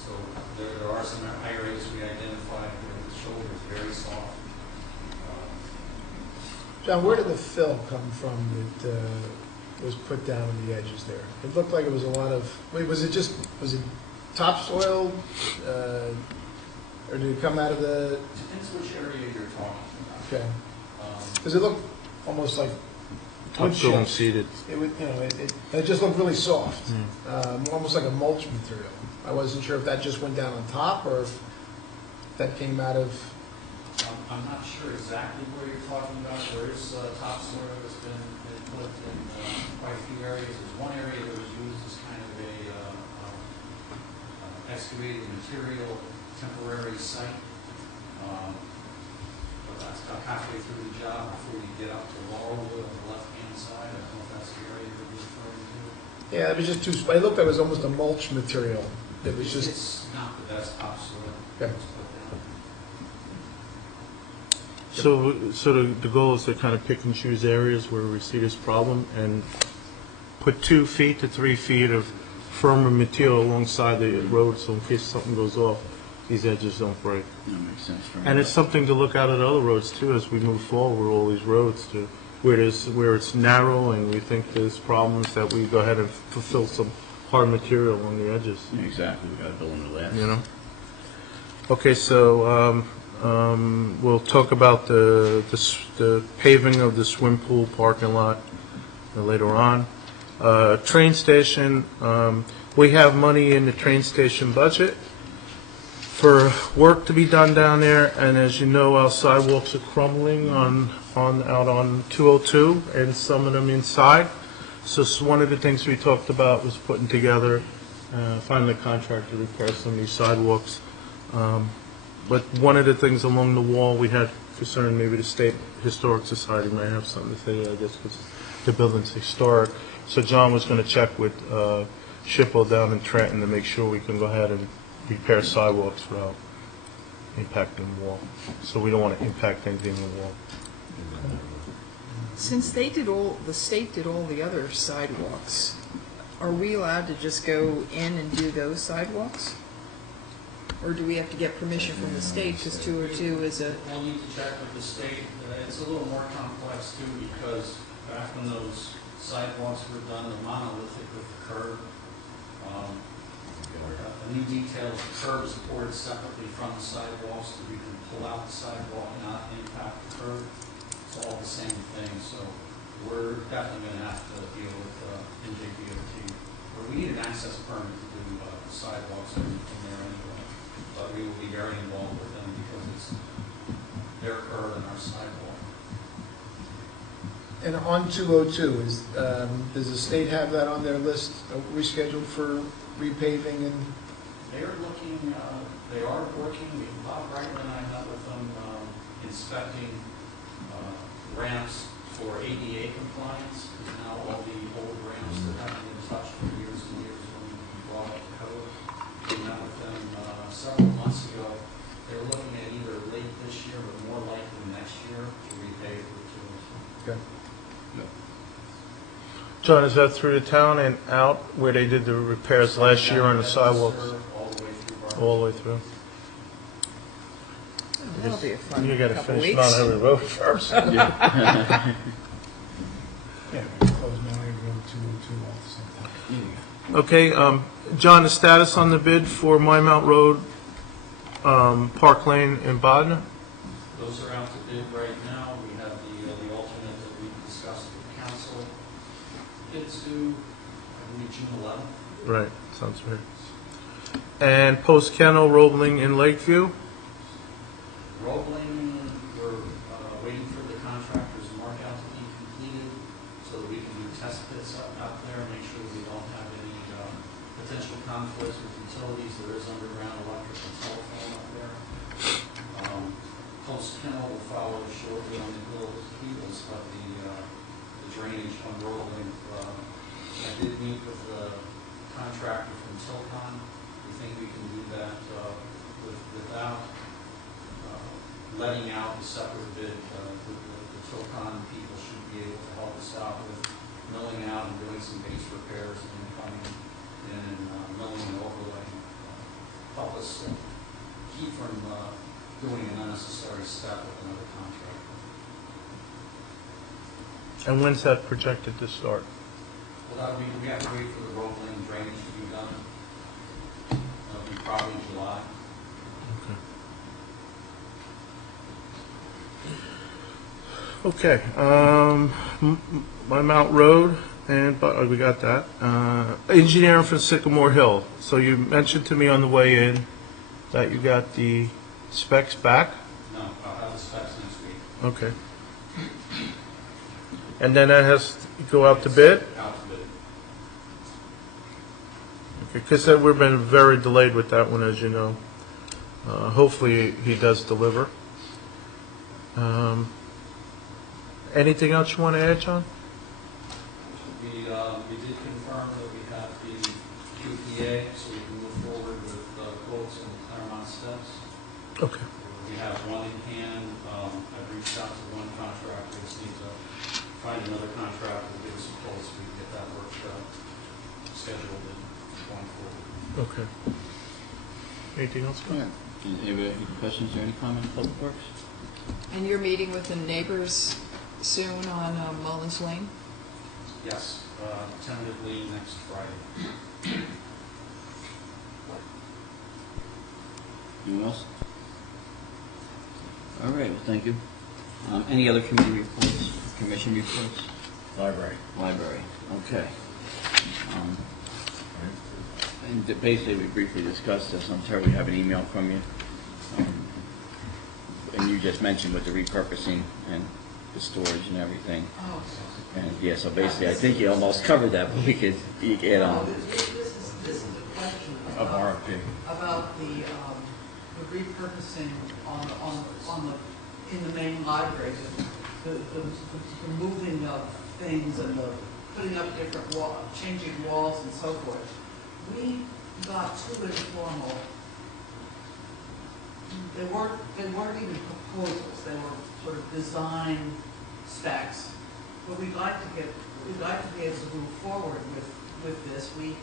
So there are some areas we identified where the shoulder is very soft. John, where did the fill come from that was put down on the edges there? It looked like it was a lot of, was it topsoil? Or did it come out of the, Depends which area you're talking about. okay, because it looked almost like wood Topsoil and chips. seeded. It would, it just looked really soft, almost like a mulch material. I wasn't sure if that just went down on top or if that came out of, I'm not sure exactly where you're talking about. There is topsoil that's been put in quite a few areas. There's one area that was used as kind of a excavated material temporary site. But that's about halfway through the job before you get up to Laurelwood on the left-hand side. I don't know if that's the area that you're referring to. yeah, it was just too, it looked like it was almost a mulch material. It was just, It's not the best topsoil. Okay. that's put down. So the goal is to kind of pick and choose areas where we see this problem and put 2 feet to 3 feet of firmer material alongside the road, so in case something goes off, these edges don't break. That makes sense. Fair And it's enough. something to look out at other roads too, as we move forward with all these roads to, where it's narrow and we think there's problems, that we go ahead and fulfill some hard material on the edges, Yeah, exactly. We got to build them to last. you know? Okay, so, we'll talk about the paving of the swim pool parking lot later on. Train station, we have money in the train station budget for work to be done down there, and as you know, our sidewalks are crumbling out on 202, and some of them inside. So one of the things we talked about was putting together, finding a contractor to repair some of these sidewalks. But one of the things along the wall, we had concern, maybe the State Historic Society might have something to say, I guess, because the building's historic. So John was going to check with Shippo down in Trenton to make sure we can go ahead and repair sidewalks without impacting the wall. So we don't want to impact anything in the wall. Since the state did all the other sidewalks, are we allowed to just go in and do those sidewalks? Or do we have to get permission from the state, because 202 is a, We'll need to check with the state. It's a little more complex too, because back when those sidewalks were done, the monolithic with the curb, a new detail is the curb is poured separately from the sidewalks, so we can pull out the sidewalk, not impact the curb. It's all the same thing, so we're definitely going to have to deal with NJDOT. Or we need an access permit to do sidewalks from there anyway, but we will be very involved with them because it's their curb and our sidewalk. And on 202, does the state have that on their list? Are we scheduled for repaving and? They are looking, they are working, Bob Brightman and I met with them, inspecting ramps for ADA compliance. Now all the old ramps that haven't been touched for years and years when we brought up the code. We met with them several months ago. They were looking at either late this year, but more likely next year to repave for the Okay. John, is that through the town and out where they did the repairs last year on the sidewalks? all the way through Borough. All the way through? that'll be a fun You got to couple finish weeks. Mount Every Road first. Yeah, we close Mount Airy Road 202 all at the same time. Okay, John, the status on the bid for My Mount Road, Park Lane in Bodna? Those are out to bid right now. We have the alternate that we discussed with council. Bids due, I believe, June 11th. Right, sounds right. And Post Kennel, Roebling in Lakeview? Roebling, we're waiting for the contractor's markout to be completed so that we can do test pits out there, make sure we don't have any potential conflicts with utilities. There is underground electric and telephone up there. Post Kennel will follow shortly on the heels of the drainage on Roebling. I did meet with the contractor from Tilcon. We think we can do that without letting out a separate bid. The Tilcon people should be able to help us out with milling out and doing some base repairs and then coming in and milling and overlaying. Help us keep from doing an unnecessary step with another contractor. And when's that projected to start? Well, that'll be, we have to wait for the Roebling drainage to be done. That'll be probably July. Okay, My Mount Road, and we got that. Engineering for Sycamore Hill. So you mentioned to me on the way in that you got the specs back? No, I'll have the specs next week. Okay. And then that has to go out to bid? Out to bid. Because we've been very delayed with that one, as you know. Hopefully, he does deliver. Anything else you want to add, John? We did confirm that we have the QPA, so we can move forward with quotes on the Claremont steps. Okay. We have one in hand. I've reached out to one contractor. We just need to find another contractor to give us some quotes so we can get that work scheduled and going forward. Okay. Anything else? Yeah. Any questions or any comments, Public Works? And you're meeting with the neighbors soon on Mullins Lane? Yes, tentatively next Friday. Anyone else? All right, well, thank you. Any other committee reports, commission reports? Library. Library, okay. And basically, we briefly discussed this. I'm sure we have an email from you. And you just mentioned with the repurposing and the storage and everything. Oh, And yeah, so basically, I think you almost covered that, but you could add no, on. this is a question Of RFP. about the repurposing in the main library, the moving of things and the putting up different changing walls and so forth. We got too informal. They weren't even proposals, they were sort of design specs. But we'd like to be able to move forward with this. We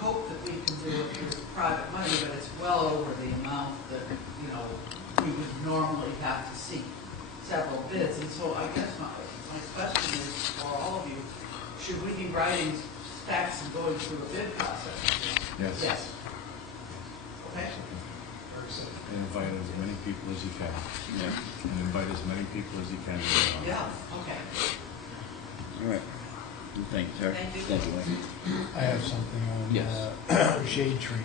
hope that we can do it with private money, but it's well over the amount that, we would normally have to seek several bids. And so I guess my question is for all of you, should we be writing specs and going through a bid process? Yes. Yes. Okay. And invite as many people as you can. Yeah. And invite as many people as you can. Yeah, okay. All right. Thank you, sir. Thank you. Thank you, Wayne. I have something on Yes. shade tree.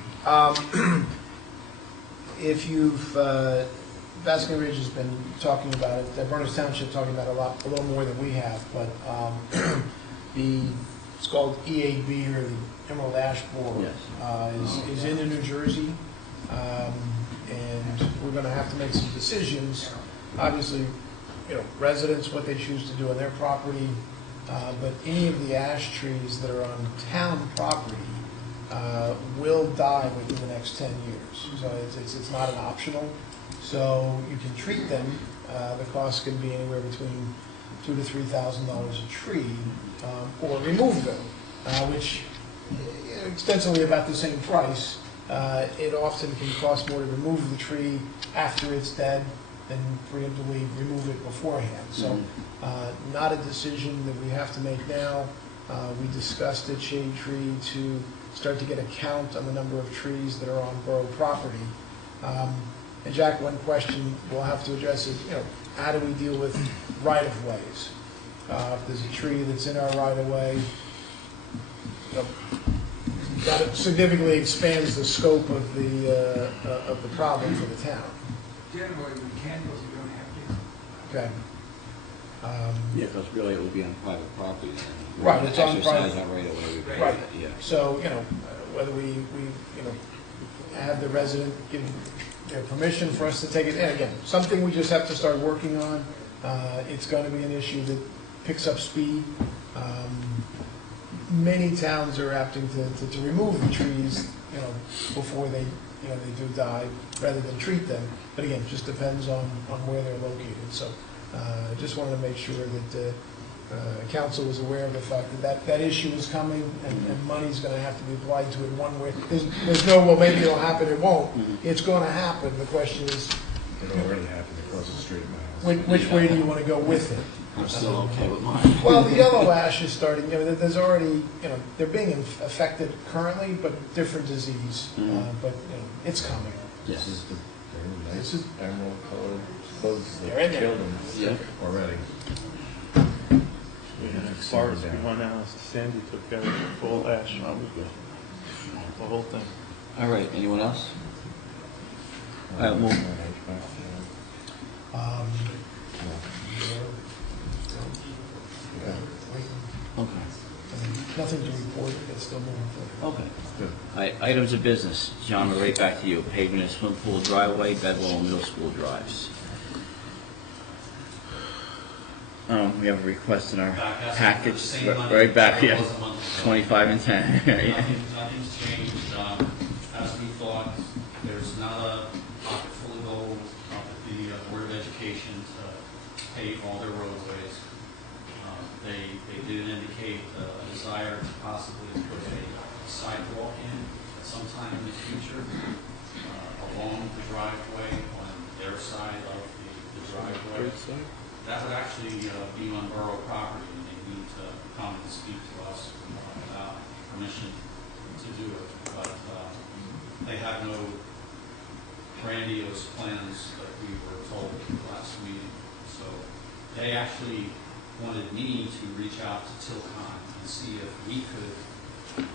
If you've, Basking Ridge has been talking about it, Berners Township talking about it a little more than we have, but it's called EAB, or the Emerald Ash Borer, Yes. is into New Jersey, and we're going to have to make some decisions. Obviously, residents, what they choose to do on their property, but any of the ash trees that are on town property will die within the next 10 years. So it's not an optional. So you can treat them. The cost can be anywhere between $2,000 to $3,000 a tree, or remove them, which extensively about the same price. It often can cost more to remove the tree after it's dead than preemptively remove it beforehand. So not a decision that we have to make now. We discussed at Shade Tree to start to get a count on the number of trees that are on borough property. And Jack, one question we'll have to address is, how do we deal with right-of-ways? If there's a tree that's in our right-of-way, that significantly expands the scope of the problem for the town. Generally, with candles, you don't have to. Okay. Yeah, because really it would be on private property. Then. Right, it's on Exercise private- that right away. Right. Yeah. So, whether we have the resident give permission for us to take it, and again, something we just have to start working on. It's going to be an issue that picks up speed. Many towns are opting to remove the trees, before they do die, rather than treat them. But again, it just depends on where they're located. So, just wanted to make sure that council was aware of the fact that issue is coming, and money's going to have to be applied to it one way. There's no, well, maybe it'll happen, it won't. It's going to happen. The question is, It already happened across the street of my house. which way do you want to go with it? I'm still okay with mine. Well, the yellow ash is starting, there's already, they're being affected currently, but different disease. But, it's coming. Yes. This is the very This nice is- emerald colored bugs They're in that there. killed them Yeah. already. We had forest behind the house. Sandy took care of the full ash. The whole thing. All right. Anyone else? All right, well- Um, Okay. Nothing to report, it's still moving forward. Okay. All right, items of business. John, we're right back to you. Pavement and swim pool driveway, Bedwell and middle school drives. We have a request in our Back, package, same money. right back, It yeah, was a month ago. 25 and 10. Nothing's changed. As we thought, there's not a pocket full of gold up at the Board of Education to pave all their roadways. They did indicate a desire to possibly put a sidewalk in at some time in the future along the driveway. That would actually be on borough property, and they need to come and speak to us about permission to do it. But they have no grandiose plans that we were told at the last meeting. So they actually wanted me to reach out to Tilcon and see if we could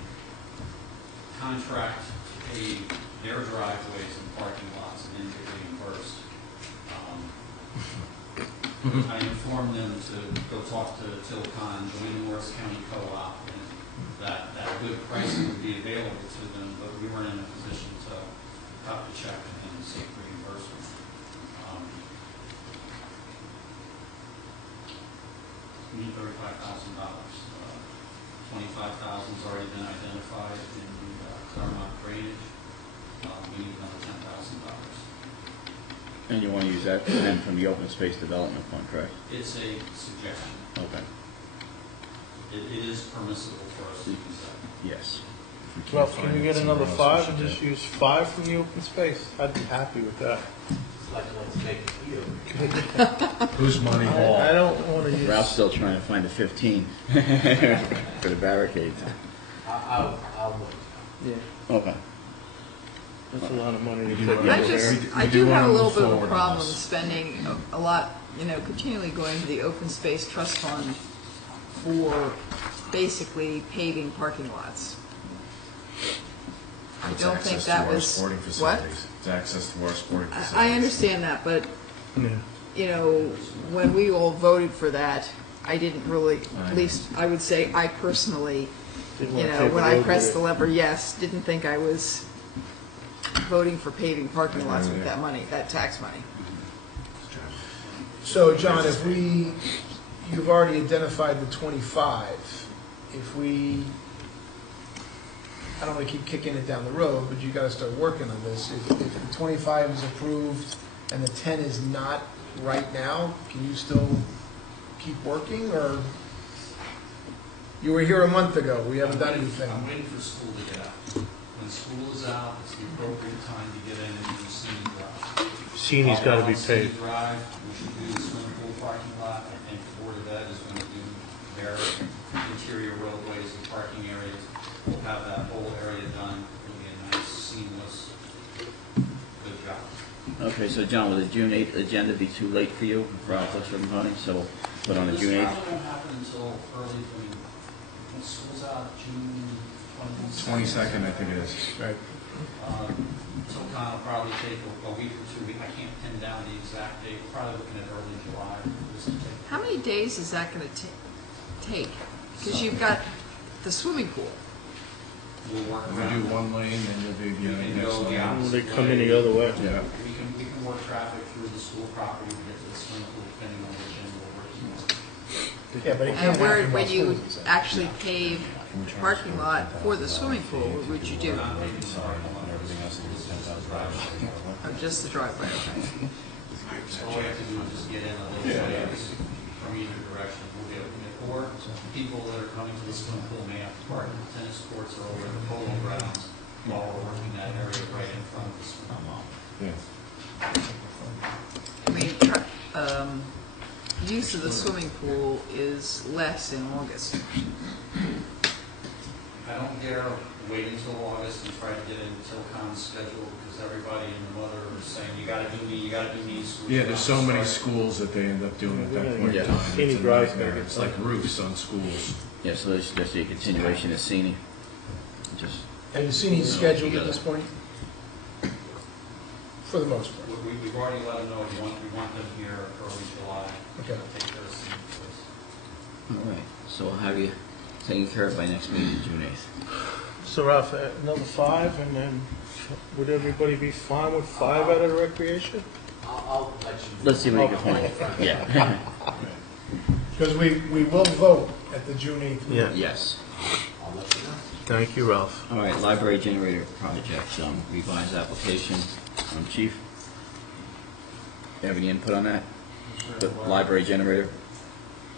contract to pave their driveways and parking lots and then get reimbursed. I informed them to go talk to Tilcon, join the Morris County Co-op, and that good pricing would be available to them, but we weren't in a position to cut the check and seek reimbursement. We need $35,000. $25,000 has already been identified in the Claremont drainage. We need another $10,000. And you want to use that then from the Open Space Development Fund, correct? It's a suggestion. Okay. It is permissible for us to use that. Yes. Well, can we get another 5 and just use 5 from the open space? I'd be happy with that. Whose money? I don't want to use. Ralph's still trying to find the 15 for the barricades. I'll Yeah, Okay. that's a lot of money to do put want- I over just, there. I We do do have a wanna little move bit of a forward on problem this. spending a lot, continually going to the open space trust fund for basically paving parking lots. I It's don't think access that to our was, sporting what? facilities. It's access to our sporting facilities. I understand that, but, Yeah. when we all voted for that, I didn't really, I at least I would say I personally, Didn't wanna take when a I road pressed with the it. lever yes, didn't think I was voting for paving parking lots with that money, that tax money. So, John, if you've already identified the 25, if we, I don't want to keep kicking it down the road, but you got to start working on this. If the 25 is approved and the 10 is not right now, can you still keep working, or? You were here a month ago, we haven't done anything. I'm waiting for school to get out. When school is out, it's the appropriate time to get in and do Scenic Drive. Senior's got to be paid. Scenic Drive, we should do the swimming pool parking lot. I think the Board of Ed is going to do their interior roadways and parking areas. We'll have that whole area done. It'll be a nice, seamless, good job. Okay, so John, will the June 8th agenda be too late for you for Alpha Certain County? So we'll put on the June This 8th? probably won't happen until early, when school's out, June 22nd, I think it is. Right. Tilcon will probably take a week or 2 weeks. I can't pin down the exact date. We're probably looking at early July. This will take- How many days is that going to take? Because you've got the swimming pool. We'll work We around do it. one lane and we'll do We the can next go the lane. opposite They come in way. the other way. Yeah. We can work traffic through the school property to get to the swimming pool, depending on which end we're working on. Yeah, but it And can't where, happen while when you school is out. actually pave the parking lot for the swimming pool, what would you do? Not maybe sorry, Everything else is 10,000. Oh, just the driveway, okay. all we have to do is just get in a little ways from either direction. We'll be able to get, or people that are coming to the swimming pool may have to park in the tennis courts or over at the polo grounds while we're working that area right in front of the swimming pool. Yeah. I mean, use of the swimming pool is less in August. I don't dare wait until August and try to get into Tilcon's schedule because everybody and the mother are saying, you gotta do me, you gotta do me. School's Yeah, there's so about to many start. schools that they end up doing at that point in Yeah. time. Senior It's a Drive's nightmare. gotta get It's like roofs on schools. Yeah, so there's just a continuation of Senior. Just, Have you seen his schedule at this point? For the most part. We've already let them know we want them here early July. Okay. Take care of some of this. all right. So we'll have you taken care of by next meeting, June 8th. So Ralph, another 5, and then would everybody be fine with 5 out of the recreation? I'll let you. Let's see what you can find. Yeah. Because we will vote at the June 8th. Yeah. Yes. I'll let you know. Thank you, Ralph. All right, library generator project, revised application. Chief? You have any input on that? The library generator?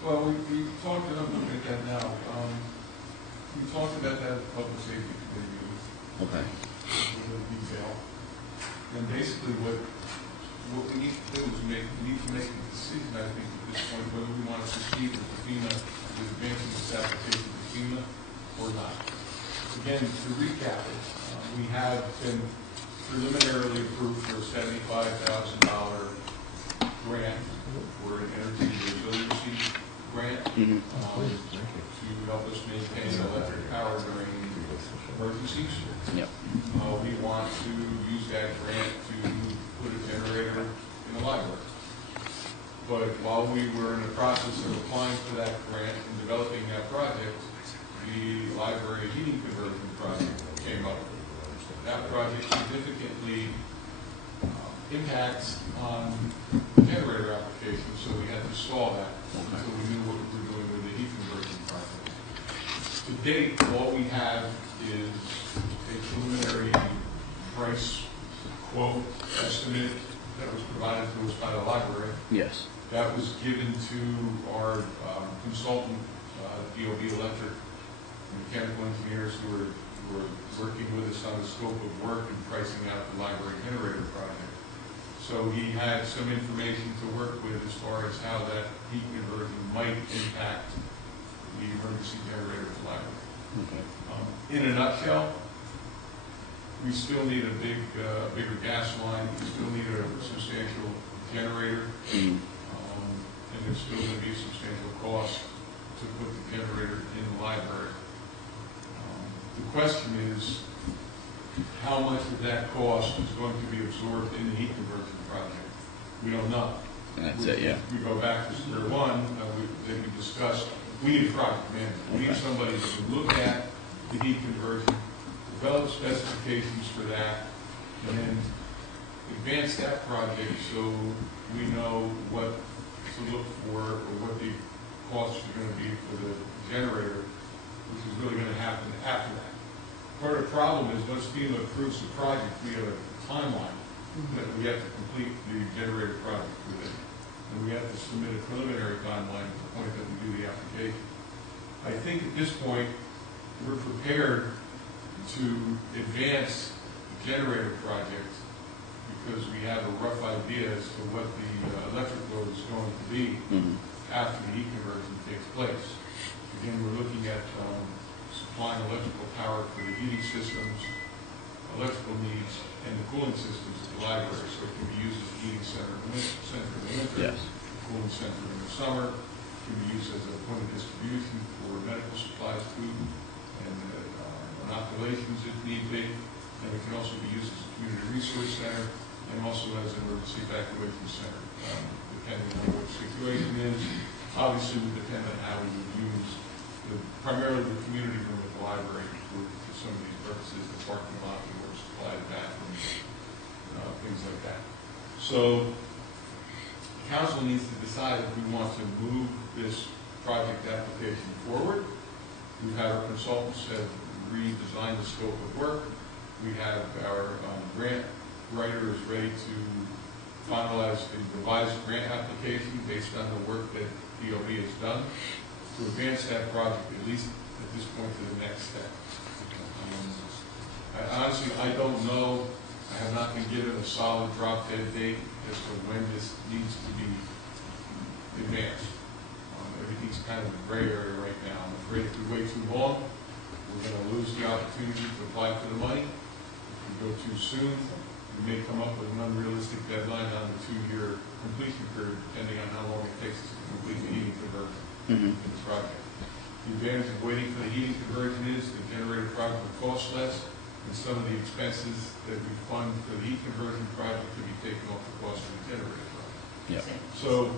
Well, we talked, I'm looking at that now, we talked about that at public safety committee with Okay. a little detail. And basically what we need to do is we need to make a decision, I think, this point whether we want to proceed with FEMA, with advancing this application to FEMA or not. Again, to recap it, we have been preliminarily approved for a $75,000 grant for an energy resiliency grant to help us maintain electric power during emergencies. Yep. We want to use that grant to put a generator in the library. But while we were in the process of applying for that grant and developing that project, the library heating conversion project came up. That project significantly impacts on generator applications, so we had to stall that until we knew what we were doing with the heat conversion project. To date, all we have is a preliminary price quote estimate that was provided to us by the library. Yes. That was given to our consultant, DOB Electric, mechanical engineers who were working with us on the scope of work and pricing out the library generator project. So he had some information to work with as far as how that heat conversion might impact the emergency generator at the library. Okay. In a nutshell, we still need a bigger gas line. We still need a substantial generator. And there's still going to be a substantial cost to put the generator in the library. The question is, how much of that cost is going to be absorbed in the heat conversion project? We don't know. That's it, yeah. We go back to square one, that we discussed, we need a project manager. We need somebody to look at the heat conversion, develop specifications for that, and then advance that project so we know what to look for or what the costs are going to be for the generator, which is really going to happen after that. Part of the problem is once FEMA approves the project, we have a timeline that we have to complete the generator project within. And we have to submit a preliminary timeline at the point that we do the application. I think at this point, we're prepared to advance the generator project because we have a rough idea as to what the electric load is going to be after the heat conversion takes place. Again, we're looking at supplying electrical power for the heating systems, electrical needs, and the cooling systems at the library, so it can be used as a heating center in the winter, Yes. a cooling center in the summer, it can be used as a point of distribution for medical supplies, food, and inoculations if need be, and it can also be used as a community resource center, and also as an emergency evacuation center, depending on what the situation is. Obviously, it would depend on how we would use primarily the community room at the library for some of these purposes, the parking lot, the water supply, the bathrooms, things like that. So, council needs to decide if we want to move this project application forward. We've had our consultants have redesigned the scope of work. We have our grant writer is ready to finalize the revised grant application based on the work that DOB has done to advance that project, at least at this point, to the next step. Honestly, I don't know. I have not been given a solid drop dead date as to when this needs to be advanced. Everything's kind of a gray area right now. I'm afraid if we wait too long, we're going to lose the opportunity to apply for the money. If we go too soon, we may come up with an unrealistic deadline on the 2-year completion period, depending on how long it takes us to complete the heating conversion in the project. The advantage of waiting for the heating conversion is the generator project will cost less, and some of the expenses that we fund for the heat conversion project could be taken off the cost of the generator project. Yeah. So,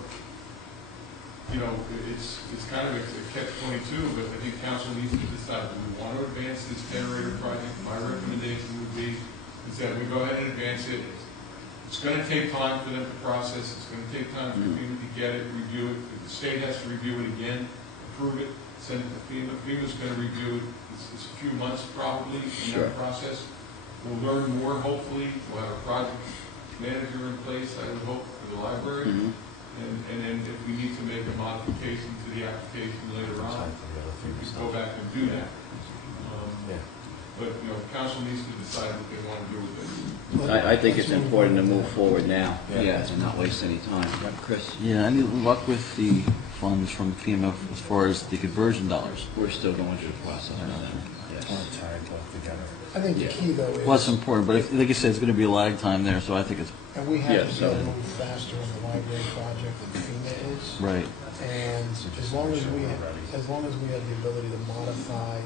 you know, it's kind of a catch-22, but I think council needs to decide, do we want to advance this generator project? My recommendation would be is that we go ahead and advance it. It's going to take time for them to process. It's going to take time for FEMA to get it, review it. The state has to review it again, approve it, send it to FEMA. FEMA's going to review it. It's a few months probably in that process. We'll learn more, hopefully. We'll have a project manager in place, I would hope, for the library. And then if we need to make a modification to the application later on, we can go back and do that. But, you know, council needs to decide what they want to do with it. I think it's important to move forward now, yes, and not waste any time. Chris? Yeah, any luck with the funds from FEMA as far as the conversion dollars? We're still going through the process. Yes. I think the key though is. Well, that's important, but if, like you said, it's going to be a lag time there, so I think it's, And we Yeah, have to be so- able to move faster on the library project than FEMA is. right. And as long as we have the ability to modify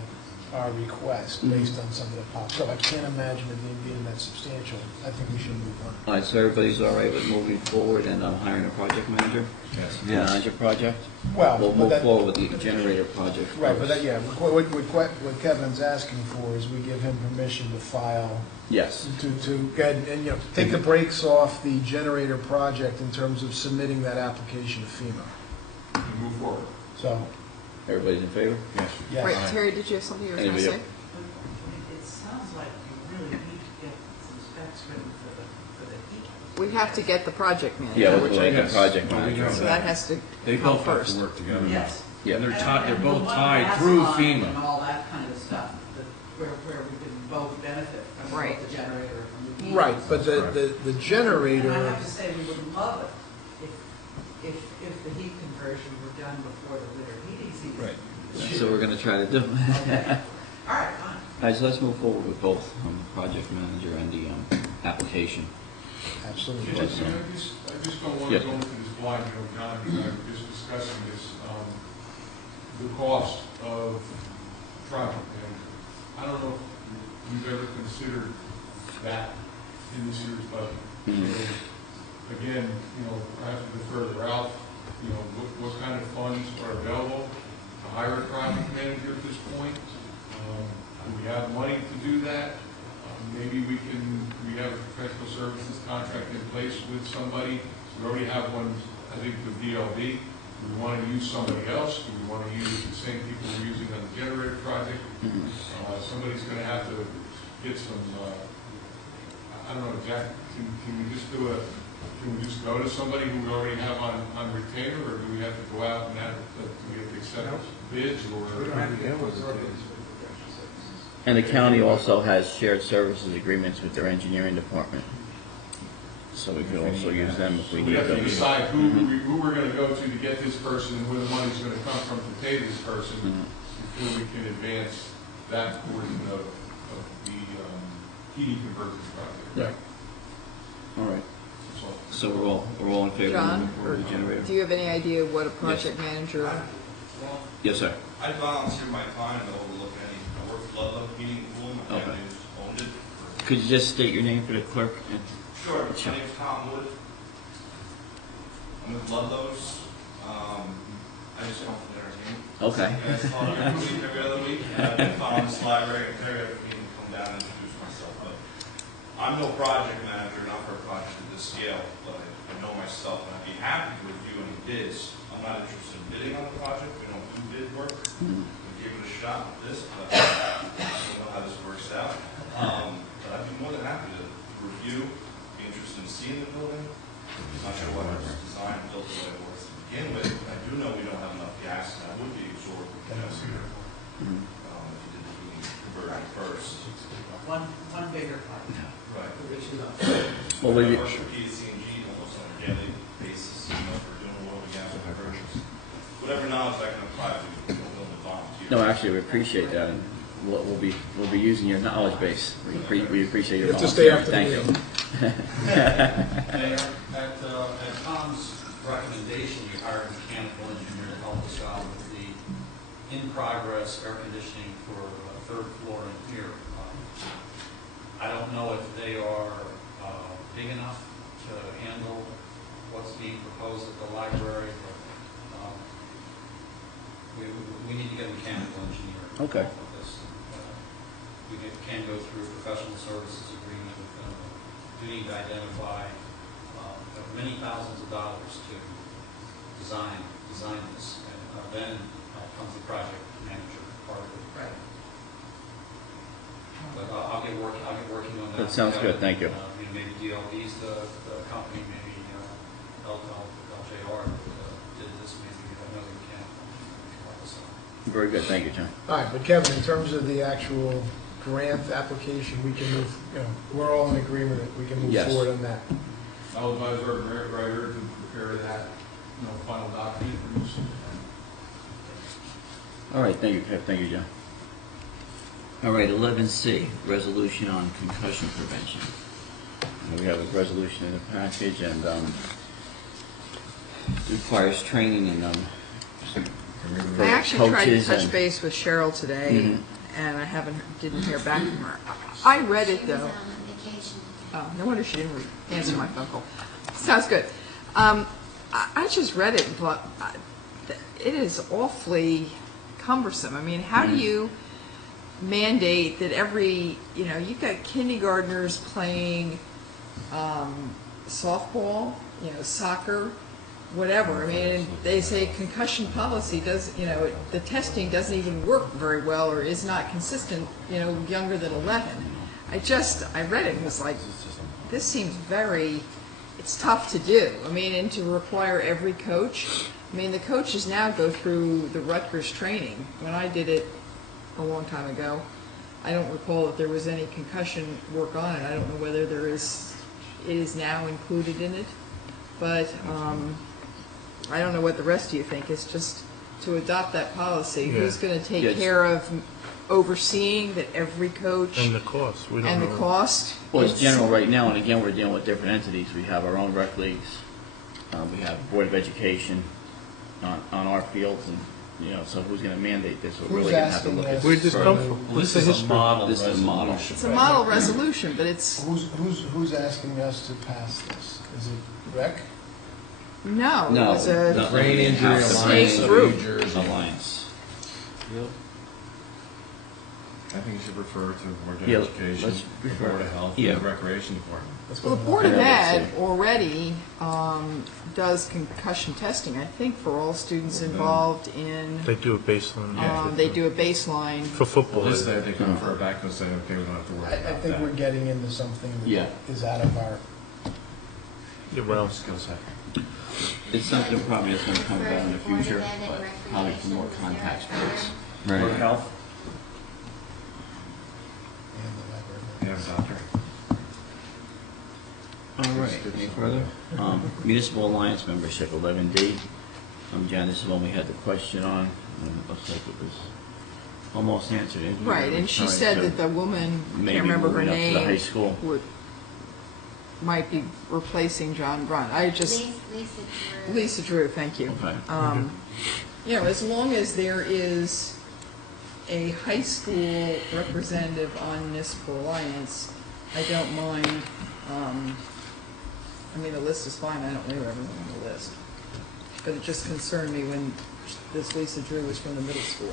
our request based on something that pops up, I can't imagine it being that substantial. I think we should move on. All right, so everybody's all right with moving forward and hiring a project manager? Yes. To manage your project? Well, We'll but move that- forward with the generator project Right, but first. that, yeah, what Kevin's asking for is we give him permission to file, Yes. to get, and, you know, take the brakes off the generator project in terms of submitting that application to FEMA. To move forward. So, Everybody's in favor? Yes. yes. Right, Terry, did you have something you were going to Anybody say? But it sounds like you really need to get some specs written for the heat. We have to get the project manager. Yeah, which we'll I make a guess- project Well, we manager. know So that has to They come both have first. to work together. Yes. Yeah. And they're And the both one tied last through line FEMA. And all that kind of stuff, where we can both benefit from Right. both the generator and from the heat. Right, but Correct. the And I generator, have to say, we would love it if the heat conversion were done before the winter heating season. Right. So we're gonna try to do. Okay. All right, fine. All right, so let's move forward with both project manager and the application. absolutely. Yes, sir. I just don't want to Yes. go into this blind, John and I were just discussing this, the cost of project management. I don't know if you've ever considered that in this year's budget. Mhm. So, again, I have to defer to Ralph, what kind of funds are available to hire a project manager at this point? Do we have money to do that? Maybe we have a professional services contract in place with somebody. We already have one, I think, with DLB. Do we want to use somebody else? Do we want to use the same people we're using on the generator project? Somebody's going to have to get some, I don't know, Jack, can we just go to somebody who we already have on retainer, or do we have to go out and do we have to accept bids, or? We don't have to get full service for professional services. And the county also has shared services agreements with their engineering department. So we could also use them if we So need we have to to. decide who we're going to go to get this person, and where the money's going to come from to pay this person, before we can advance that portion of the heating conversion project. Right. All right, That's all. so we're all in favor of John, moving forward with the generator? do you have any idea what a project manager? Well, Yes, sir. I volunteer my time to overlook any, I work for Ludlow Heating and Cooling, my Okay. family's owned it for. Could you just state your name for the clerk? Sure, my name's Tom Wood. I'm with Ludlow's, I just come from the entertainment. Okay. You guys call me every other week, and I've been following this library, every other meeting, come down and introduce myself, but I'm no project manager, not for a project at this scale, but I know myself, and I'd be happy to review any bids. I'm not interested in bidding on the project, we don't do bid work. We give it a shot with this, but I don't know how this works out. But I'd be more than happy to review, be interested in seeing the building. I'm not sure what it was designed, built the way it was to begin with. I do know we don't have enough gas, and I would be absorbed with gas here. If you did the heating conversion first. One bigger pipe. Right. Well, I we- work for PSC&G almost on a daily basis, for doing oil and gas conversions. Whatever knowledge I can apply to, willing to volunteer. No, actually, we appreciate that, and we'll be using your knowledge base. We appreciate your You have to stay volunteering. after the Thank you. Mayor, at Tom's recommendation, you hired a mechanical engineer to help us out with the in-progress air conditioning for third floor and here. I don't know if they are big enough to handle what's being proposed at the library, but we need to get a mechanical engineer. Okay. involved with this. We can go through a professional services agreement with them. We need to identify many thousands of dollars to design this, and then comes the project manager part of it. Right. But I'll get working on that. That sounds good, thank you. Maybe DLB's the company, maybe LJR did this, maybe another mechanical engineer can help us out. Very good, thank you, John. All right, but Kevin, in terms of the actual grant application, we can move, we're all in agreement that we can move Yes. forward on that. I'll advise our grant writer to prepare that, final document for use. All right, thank you, Kev. Thank you, John. All right, 11C, resolution on concussion prevention. We have a resolution in the package, and requires training and for I actually tried to coaches touch and- base with Cheryl today, and I didn't hear back from her. I read it, She though. was on vacation. Oh, no wonder she didn't answer my phone call. Sounds good. I just read it and thought, it is awfully cumbersome. I mean, how do you mandate that you've got kindergartners playing softball, soccer, whatever. I mean, they say concussion policy the testing doesn't even work very well or is not consistent, younger than 11. I read it and was like, this seems it's tough to do. I mean, and to require every coach. I mean, the coaches now go through the Rutgers training. When I did it a long time ago, I don't recall that there was any concussion work on it. I don't know whether it is now included in it. But I don't know what the rest of you think. It's just to adopt that policy. Yeah. Who's going to take Yes. care of overseeing that every coach And the cost, we don't and know. the cost? Well, it's general right now, and again, we're dealing with different entities. We have our own rec leagues, we have Board of Education on our fields, and, so who's going to mandate this? We're really going to have to look at Where'd this further. come from? Well, What's this the is a history? model This is a model. resolution. It's a model resolution, but it's Who's asking us to pass this? Is it rec? no. No, It was a no, Brain we Injury have the Alliance State of group. New Jersey. Alliance. I think you should refer to Board of Yeah, Education, let's the refer- Board of Health, yeah. and the Recreation Department. That's Well, what the Board of I know, Ed let's already does concussion testing, I think, for all students involved in, They do a baseline. they do a baseline. For football. Well, this, they can refer back and say, okay, we don't have to worry I about think that. we're getting into something Yeah. that is out of our, Yeah, well, Skill set. It's something probably that's going to come Refer about in the to Board of future, Ed and but probably for more Recreation. Is there contact a third? sports. Board of Right. Health, and the library. you have a doctor. All right, any further? Municipal Alliance membership, 11D. John, this is one we had the question on, and it looks like it was almost answered. Isn't it? Right, and she Trying said to that the woman, maybe can't remember her moving up to the high name, school. might be replacing John Brunt. Lisa Drew, thank you. Okay. As long as there is a high school representative on Municipal Alliance, I don't mind, the list is fine, I don't know everyone on the list. But it just concerned me when this Lisa Drew was from the middle school.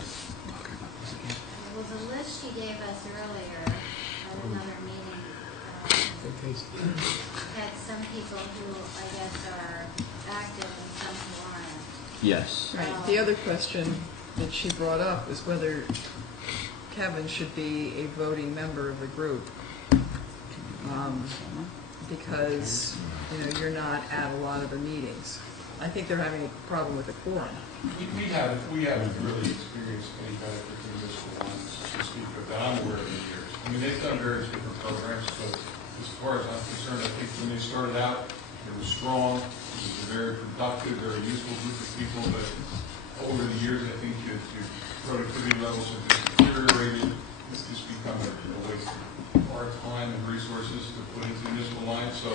Well, the list she gave us earlier at another meeting They taste it. had some people who I guess are active and some who aren't. Yes. Right, the other question that she brought up is whether Kevin should be a voting member of the group. Because, you're not at a lot of the meetings. I think they're having a problem with the quorum. We haven't really experienced any benefit from this alliance to speak of that I'm aware of in years. They've done various different programs, but as far as I'm concerned, I think when they started out, it was strong, it was a very productive, very useful group of people, but over the years, I think that the productivity levels have just deteriorated. It's just become a waste of our time and resources to put into the municipal alliance, so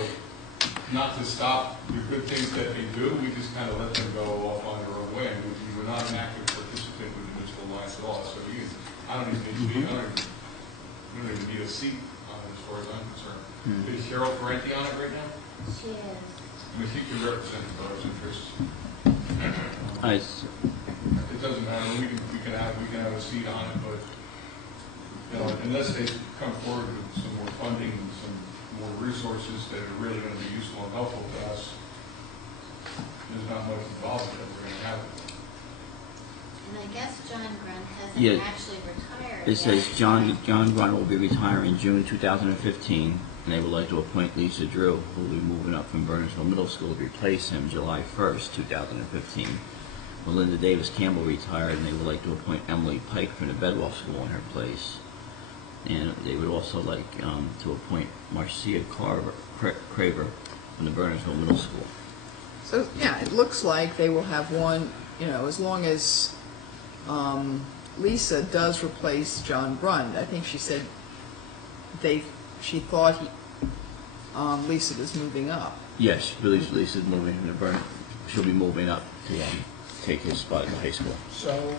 not to stop the good things that they do, we just kind of let them go off on their own way. We were not an active participant with the municipal alliance at all, so I don't even need to be, we don't even need a seat on it as far as I'm concerned. Is Cheryl Parenti on it right now? She is. She can represent the borough's interests. It doesn't matter, we can have a seat on it, but, unless they come forward with some more funding and some more resources that are really going to be useful and helpful to us, there's not much involved that we're going to have. And I guess John Grunt hasn't Yeah. actually retired It yet. says John Grant will be retiring in June 2015, and they would like to appoint Lisa Drew, who will be moving up from Bernardsville Middle School to replace him July 1st, 2015. Melinda Davis Campbell retired, and they would like to appoint Emily Pike from the Bedwell School in her place. And they would also like to appoint Marcia Craver from the Bernardsville Middle School. So, yeah, it looks like they will have one, as long as Lisa does replace John Brund. I think she said she thought Lisa was moving up. Yes, Lisa's moving from the she'll be moving up to take his spot in the high school. So,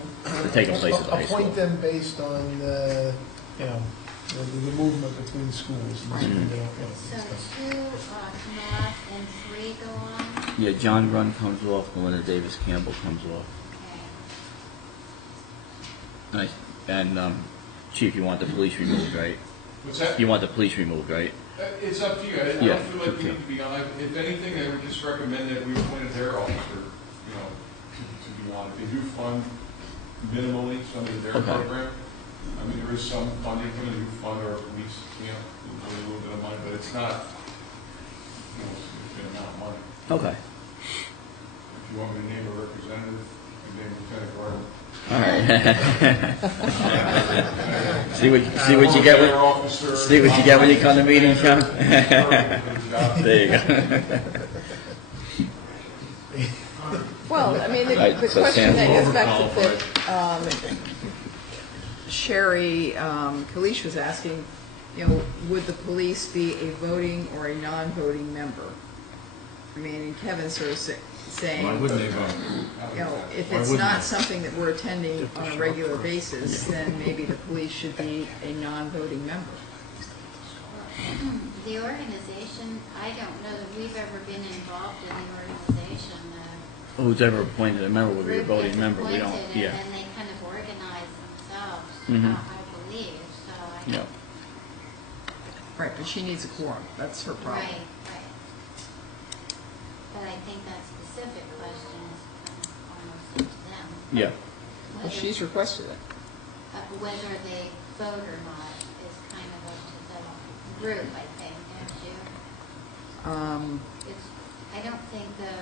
Take a place at the high school. appoint them based on the movement between schools. Right. So 2 come off and 3 go on? Yeah, John Brund comes off, Melinda Davis Campbell comes off. Okay. Nice. And Chief, you want the police removed, right? What's that? You want the police removed, right? It's up to you. I Yeah, don't feel like we okay. need to be on. If anything, they would just recommend that we appointed their officer, to be on. If they do fund minimally some of their Okay. program, I mean, there is some funding for the new fund or police, a little bit of money, but it's not, a significant amount of money. Okay. If you want me to name a representative, you name Lieutenant Gordon. All right. see what you get Their officer. see what you get when you come to meetings, John. There you go. Well, I mean, Right, the so question Sam's that gets back overqualified. to Sherry Kalish was asking, would the police be a voting or a non-voting member? I mean, and Kevin's sort of saying, Why wouldn't they vote? if Why it's wouldn't not they? something that we're attending on a regular basis, then maybe the police should be a non-voting member. The organization, I don't know that we've ever been involved in the organization. Who's ever appointed a member would be a Group voting gets member. We don't. appointed, Yeah. And then they kind of organize themselves, Mhm. I believe, so I. Yeah. Right, but she needs a quorum. That's her problem. Right. But I think that specific question is almost up to them. Yeah. Well, she's requested it. Whether they vote or not is kind of up to the group, I think, don't you? I don't think the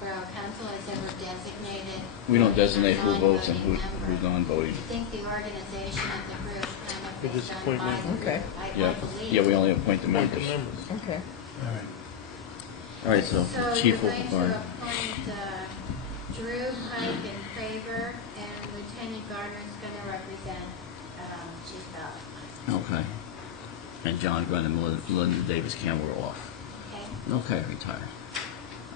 Borough Council has ever designated. We don't designate who votes and non-voting who's member. non-voting. I think the organization of the group kind of They is just done appoint by the members. Okay. group, I Yeah. believe. Yeah, we only appoint the members. Okay. All right. All right. So So Chief you're will going to confirm. appoint Drew, Pike, and Craver, and Lieutenant Gardner's going to represent Chief Bell. Okay. And John Brund and Melinda Davis Campbell are off. Okay? Okay, retire.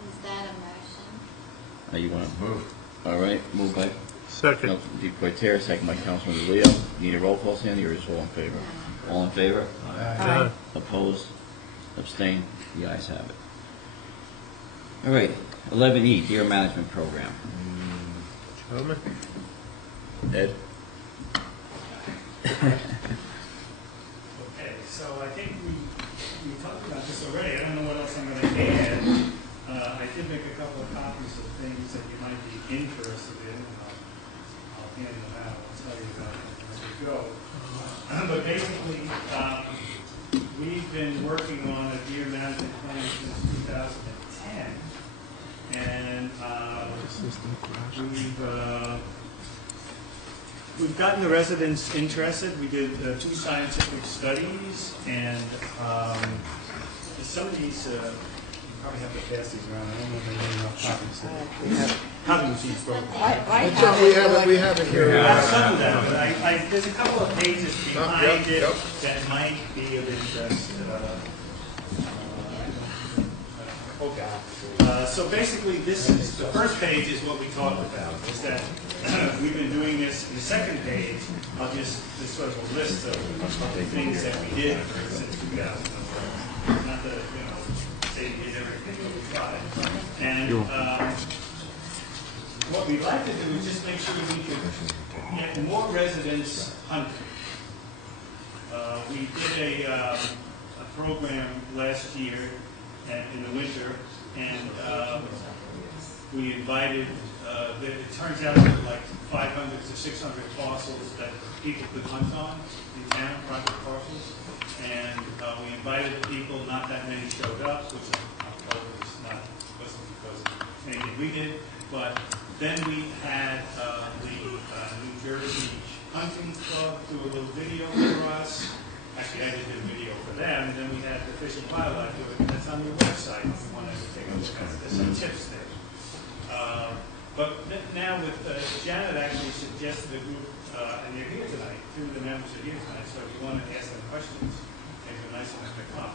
Is that a motion? You want to Move. All right. Moved by Second. Councilman DeQuartero, second by Councilman Leo. Need a roll call, Sandy, or is all in favor? All in favor? Aye. Opposed? Abstained? The ayes have it. All right. 11E, Deer Management Program. Gentlemen? Ed? Okay, so I think we talked about this already. I don't know what else I'm going to add. I did make a couple of copies of things that you might be interested in. I'll hand them out. I'll tell you about them as we go. But basically, we've been working on a deer management plan since 2010. And we've gotten the residents interested. We did 2 scientific studies, and some of these, you probably have to pass these around. I don't know if they have enough copies. Copy machines broken. I That's what we have it here. Yeah, some of them, but there's a couple of pages behind it that might be of interest. Okay. So basically, this is, the first page is what we talked about, is that we've been doing this. The second page, this sort of a list of the things that we did since 2004. Not that, say we did everything, but we tried. And what we'd like to do is just make sure we can get more residents hunting. We did a program last year in the winter, and we invited, it turns out there were like 500 to 600 parcels that people could hunt on in town, private parcels. And we invited the people, not that many showed up, which wasn't because of anything we did. But then we had the New Jersey Hunting Club do a little video for us. actually, I did the video for them, and then we had the Fish and Wildlife do it, and that's on your website, if you wanted to take a look at it. There's some tips there. Now with, Janet actually suggested a group, and they're here tonight, two of the members are here tonight, so if you want to ask them questions, they're nice enough to come,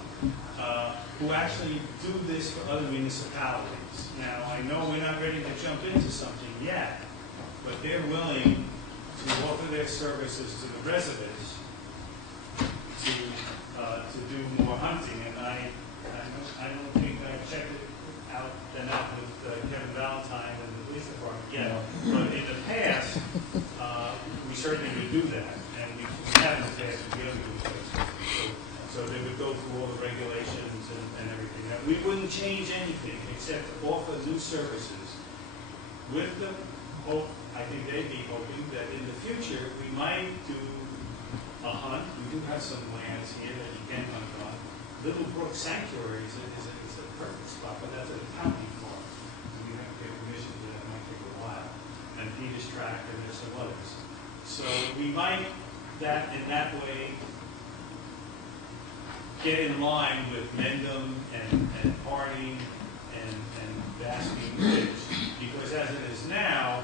who actually do this for other municipalities. Now, I know we're not ready to jump into something yet, but they're willing to offer their services to the residents to do more hunting, and I don't think I've checked it out with Kevin Valentine and the police department yet, but in the past, we certainly would do that, and we have in the past with the other groups. So they would go through all the regulations and everything. Now, we wouldn't change anything except to offer new services with the hope, I think they'd be hoping that in the future, we might do a hunt. We do have some lands here that you can hunt on. Little Brook Sanctuary is a perfect spot, but that's a county farm. We have to get permission for that, it might take a while. And Peter's Track, and there's some others. So we might, in that way, get in line with Mendham and Harding and Basking Ridge. Because as it is now,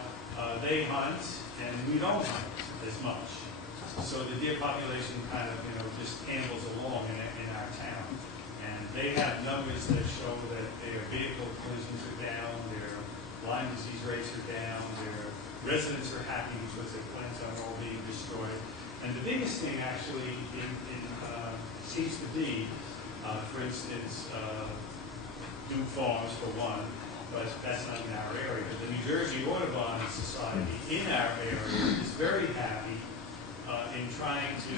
they hunt and we don't hunt as much. So the deer population kind of, just ambles along in our town. And they have numbers that show that their vehicle collisions are down, their Lyme disease rates are down, their residents are happy because their plants aren't all being destroyed. And the biggest thing actually seems to be, for instance, New Farms for one, but that's not in our area. But the New Jersey Audubon Society in our area is very happy in trying to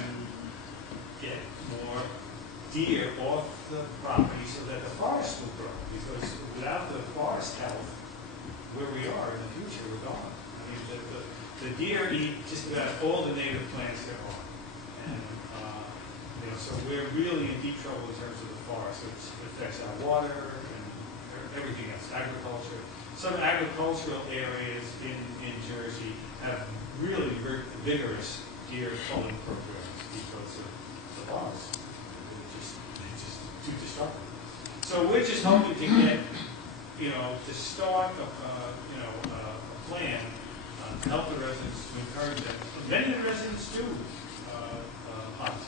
get more deer off the property so that the forest will grow. Because without the forest health, where we are in the future, we're gone. I mean, the deer eat just about all the native plants there are. And, so we're really in deep trouble in terms of the forest, which affects our water and everything else, agriculture. Some agricultural areas in Jersey have really vigorous deer culling programs because of the forest. It's just too destructive. So we're just hoping to get, to start a plan to help the residents, to encourage them. Many of the residents do hunt,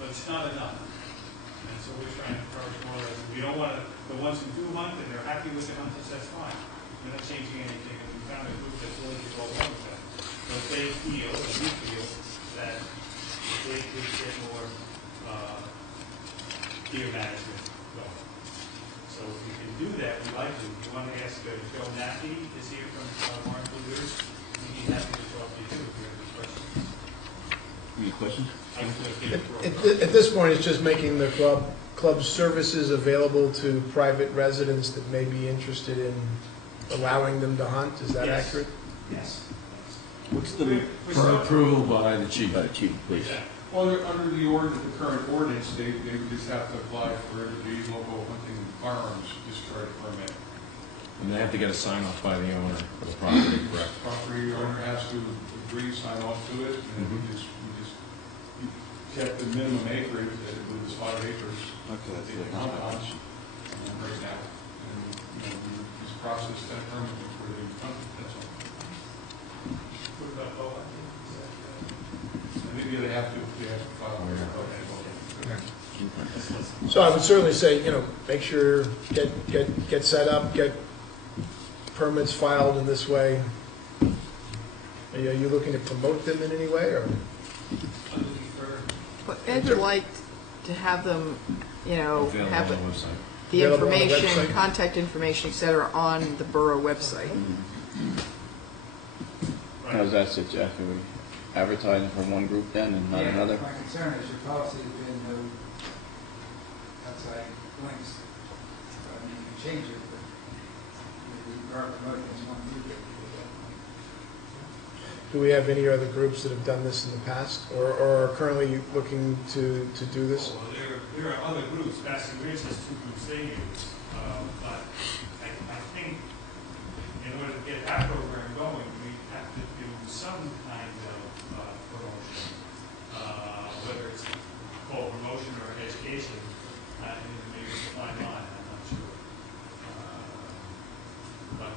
but it's not enough. And so we're trying to encourage more residents. We don't want to, the ones who do hunt and they're happy with the hunters, that's fine. We're not changing anything, and we found a group that's willing to go along with that. But they feel, and we feel, that they could get more deer management going. So if we can do that, we'd like to. If you want to ask Joe Nappy is here from Bernardsville News, he'd be happy to talk to you too if you have any questions. Any questions? At this point, it's just making the club's services available to private residents that may be interested in allowing them to hunt. Is that accurate? Yes. What's the For approval by the chief. chief, please? Yeah. Well, under the current ordinance, they just have to apply for the local hunting firearms discharge permit. And they have to get a sign off by the owner of the property, correct? Property owner has to agree, sign off to it, and we just kept the minimum acreage, that it was 5 acres. Okay, That they can hunt on right now. And, we just process that permit before they hunt, that's all. What about bow hunting? Maybe they have to file. So I would certainly say, make sure, get set up, get permits filed in this way. Are you looking to promote them in any way, or? But Ed would like to have them, Available have on the website. the Available on the information, website? contact information, et cetera, on the borough website. How does that sit, Jeff? Are we advertising for one group then and not another? My concern is your policy has been no outside links. So, I mean, you can change it, but you are promoting this one group. Do we have any other groups that have done this in the past, or are currently looking to do this? Well, there are other groups. Basking Ridge has 2 groups they use. But I think in order to get that program going, we have to do some kind of promotion, whether it's call promotion or education, and maybe it's a fine line, I'm not sure. But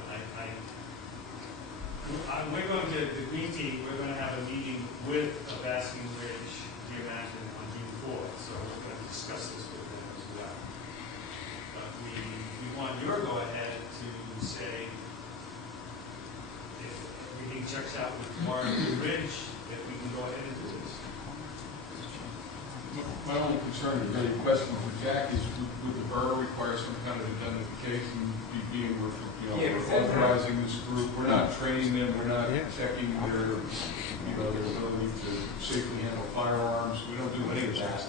we're going to, the Green Team, we're going to have a meeting with Basking Ridge, Deer Mountain on June 4th, so we're going to discuss this with them as well. But we want your go-ahead to say, if everything checks out with Barton Ridge, if we can go ahead and do this. My only concern, or really question for Jack, is would the borough require some kind of identification, being, authorizing this group? We're not training them, we're not checking their, their ability to safely handle firearms. We don't do any of that.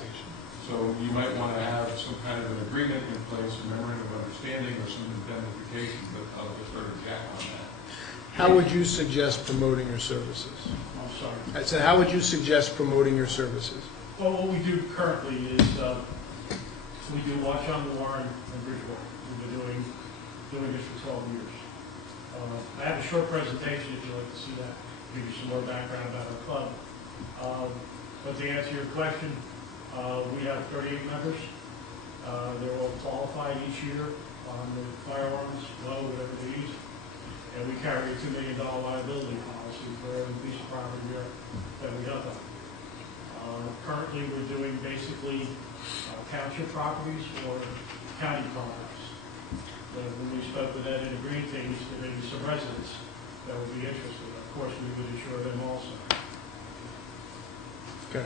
So you might want to have some kind of an agreement in place, a memorandum of understanding, or some identification, but I'll defer to Jack on that. How would you suggest promoting your services? I'm sorry. I said, how would you suggest promoting your services? Well, what we do currently is, we do Watch on the Warren and Bridgeport. We've been doing this for 12 years. I have a short presentation if you'd like to see that, give you some more background about our club. But to answer your question, we have 38 members. They're all qualified each year on the firearms, low, whatever they use. And we carry a $2 million liability policy for every piece of property that we have on. Currently, we're doing basically township properties or county properties. But when we spoke with Ed and the Green Teams, there may be some residents that would be interested. Of course, we would insure them also. Okay.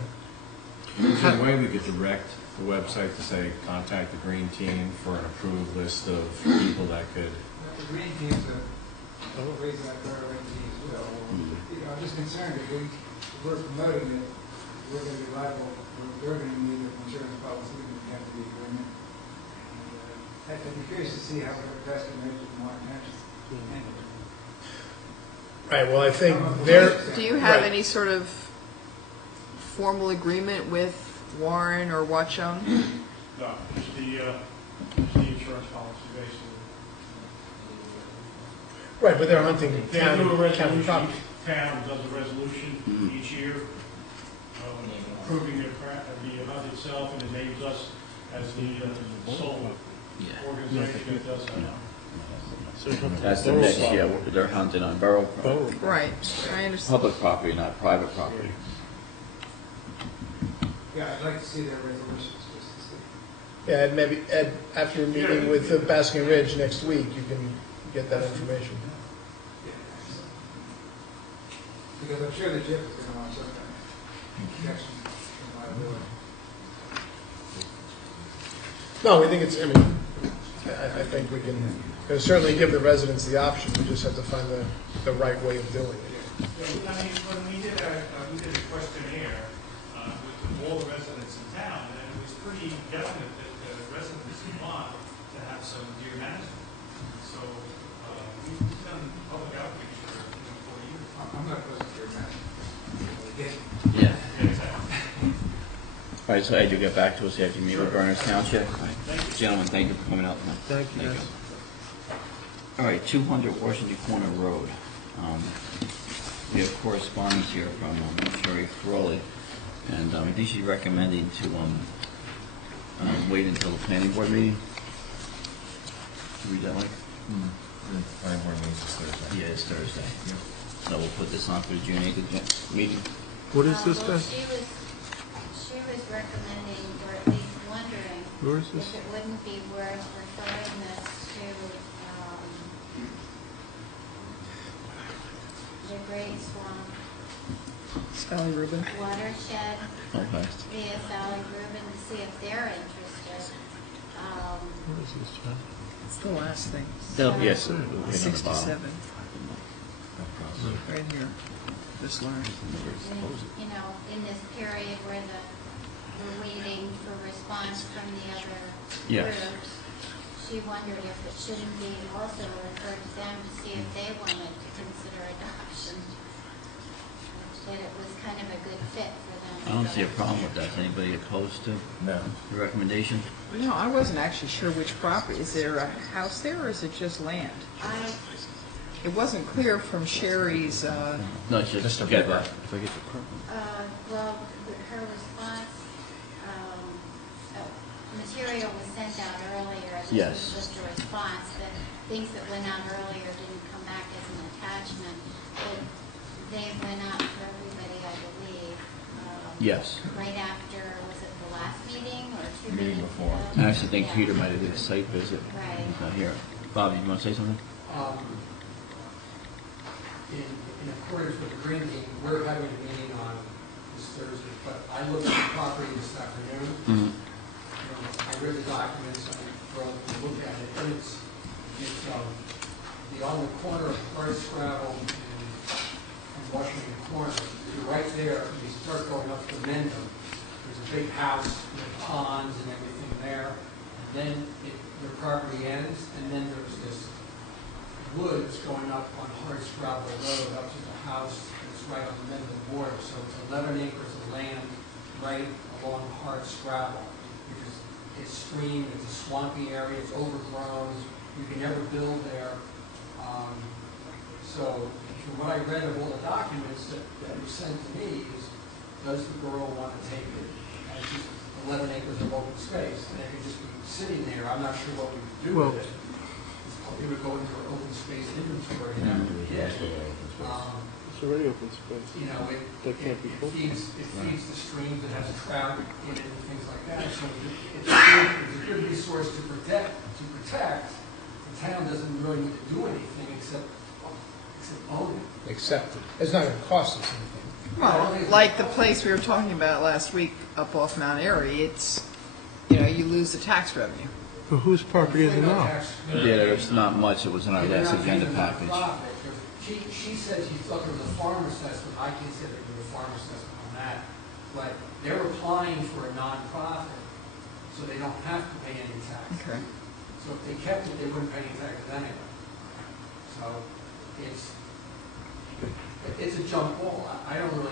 Is there a way we could direct the website to say, contact the Green Team for an approved list of people that could? The green teams are raising that priority as well. I'm just concerned if we're promoting it, we're going to be liable, we're going to need an insurance policy, we have to be agreement. I'd be curious to see how we're best to make it more natural. Right, well, I think there. Do you have right. any sort of formal agreement with Warren or Watchung? No, just the insurance policy, basically. Right, but they're hunting They county do a resolution, property. each town does a resolution each year, approving the hunt itself, and it names us as the sole organization that does that. That's the next, yeah, they're hunting on borough property. Right, I understand. Public property, not private property. Yeah, I'd like to see their resolutions just to see. Yeah, and maybe, Ed, after your meeting with Basking Ridge next week, you can get that information. Because I'm sure the JIP is going to want some kind of protection from liability. No, we think it's, I mean, I think we can certainly give the residents the option, we just have to find the right way of doing it. Yeah, I mean, when we did a questionnaire with all the residents in town, and it was pretty definite that the residents want to have some deer management. So we've done public outreach for 4 years. I'm not opposed to deer management. Yeah. Exactly. All right, so Ed, you'll get back to us after you meet with Berners Township. Gentlemen, thank you for coming out tonight. Thank you, guys. All right, 200 Washington Corner Road. We have correspondence here from Sherry Crowley, and I think she's recommending to wait until the planning board meeting. Read that, Mike? The planning board meeting is Thursday. Yeah, it's Thursday. So we'll put this on for the June 8th meeting. What is this, Well, guys? she was recommending, or at least wondering, Where is this? if it wouldn't be worth referring this to the Great Swamp Sally Rubin. Watershed Okay. via Sally Rubin to see if they're interested. Where is this, John? It's the last thing. That'll be it. It'll be another 67, bottom. right here. This line. You know, in this period where we're waiting for response from the other Yes. groups, she wondered if it shouldn't be also referred to them to see if they wanted to consider adoption. That it was kind of a good fit for them. I don't see a problem with that. Is anybody opposed to No. the recommendation? No, I wasn't actually sure which property. Is there a house there or is it just land? It wasn't clear from Sherry's, No, it's just Just a get paper. that. If I get the permit. Well, her response material was sent out earlier. This Yes. was just a response. The things that went out earlier didn't come back as an attachment, but they went out for everybody, I believe. Yes. Right after, was it the last meeting or two Meeting meetings before. ago? I actually think Yeah. Peter might have did a site visit. Right. He's not here. Bob, you want to say something? In accordance with the green team, we're having a meeting on this Thursday, but I looked at the property this afternoon. Mm-hmm. I read the documents, I drove and looked at it, and it's on the corner of Hard Scrabble and Washington Corner. You're right there, you start going up to Mendham. There's a big house with ponds and everything there, and then the property ends, and then there's this woods going up on Hard Scrabble Road up to the house that's right on the Mendham border. So it's 11 acres of land right along Hard Scrabble. Because it's stream, it's a swampy area, it's overgrown, you can never build there. So from what I read of all the documents that were sent to me is, does the borough want to take it as just 11 acres of open space? And it could just be sitting there, I'm not sure what we would do with it. It would go into our open space inventory and that would be it. It's already open space. You know, That can't be full. it feeds the streams, it has trout in it and things like that. So it's a good resource to protect. The town doesn't really need to do anything except own it. Accept it. It's not gonna cost us anything. Well, like the place we were talking about last week up off Mount Airy, it's, you know, you lose the tax revenue. But whose property is it now? Yeah, there's not much. It was in our last agenda package. She said she thought there was a farm assessment. I consider there was a farm assessment on that. But they're applying for a nonprofit, so they don't have to pay any tax. Okay. So if they kept it, they wouldn't pay any taxes anyway. So it's a jump ball. I don't really,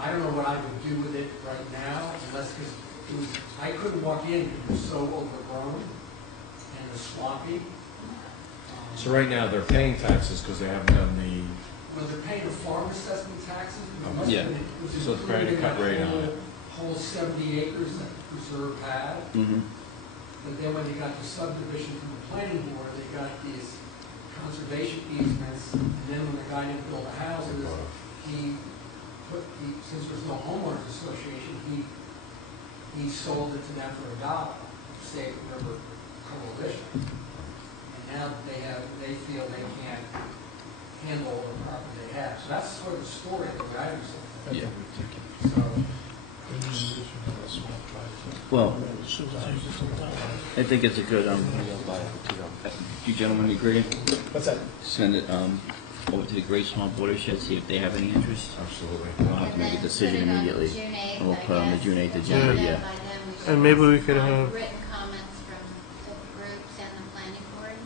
I don't know what I would do with it right now, unless, because I couldn't walk in, it was so overgrown and it was swampy. So right now, they're paying taxes because they haven't done the, Well, they're paying the farm assessment taxes. Yeah. So it's better to cut rate on it. Whole 70 acres that the preserve had. Mm-hmm. But then when they got the subdivision from the planning board, they got these conservation easements, and then when the guy didn't build the houses, since there's no homeowners association, he sold it to them for $1, Safe River Coalition. And now they feel they can't handle the property they have. So that's sort of the story of the way I understand it. Yeah. So, Well, I think it's a good, you gentlemen agree? What's that? Send it, over to the Great Swamp Watershed, see if they have any interest. absolutely. We'll have to make a decision immediately. And we'll put on the June 8th agenda, yeah. And maybe we could have- Written comments from the groups and the planning board.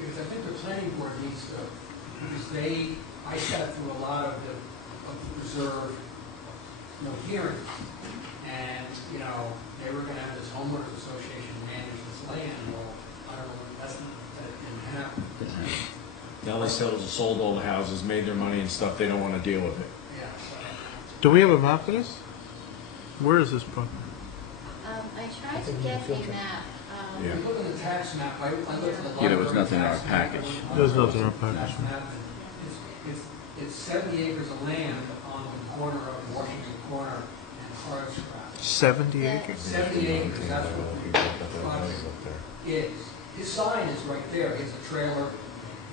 because I think the planning board needs to, because I sat through a lot of the preserve, hearings. And, they were gonna have this homeowners association manage this land. Well, I don't know, that didn't happen. Now they sold all the houses, made their money and stuff, they don't want to deal with it. Yeah. So, Do we have a map of this? Where is this property? I tried to get a map. Yeah. If you look at the tax map, I looked at the library. Yeah, there was nothing in our tax map, package. There's nothing in our tax package. map, It's 70 acres of land on the corner of Washington Corner and Hard Scrabble. 70 acres? 70 acres, that's what the project is. His sign is right there, he has a trailer,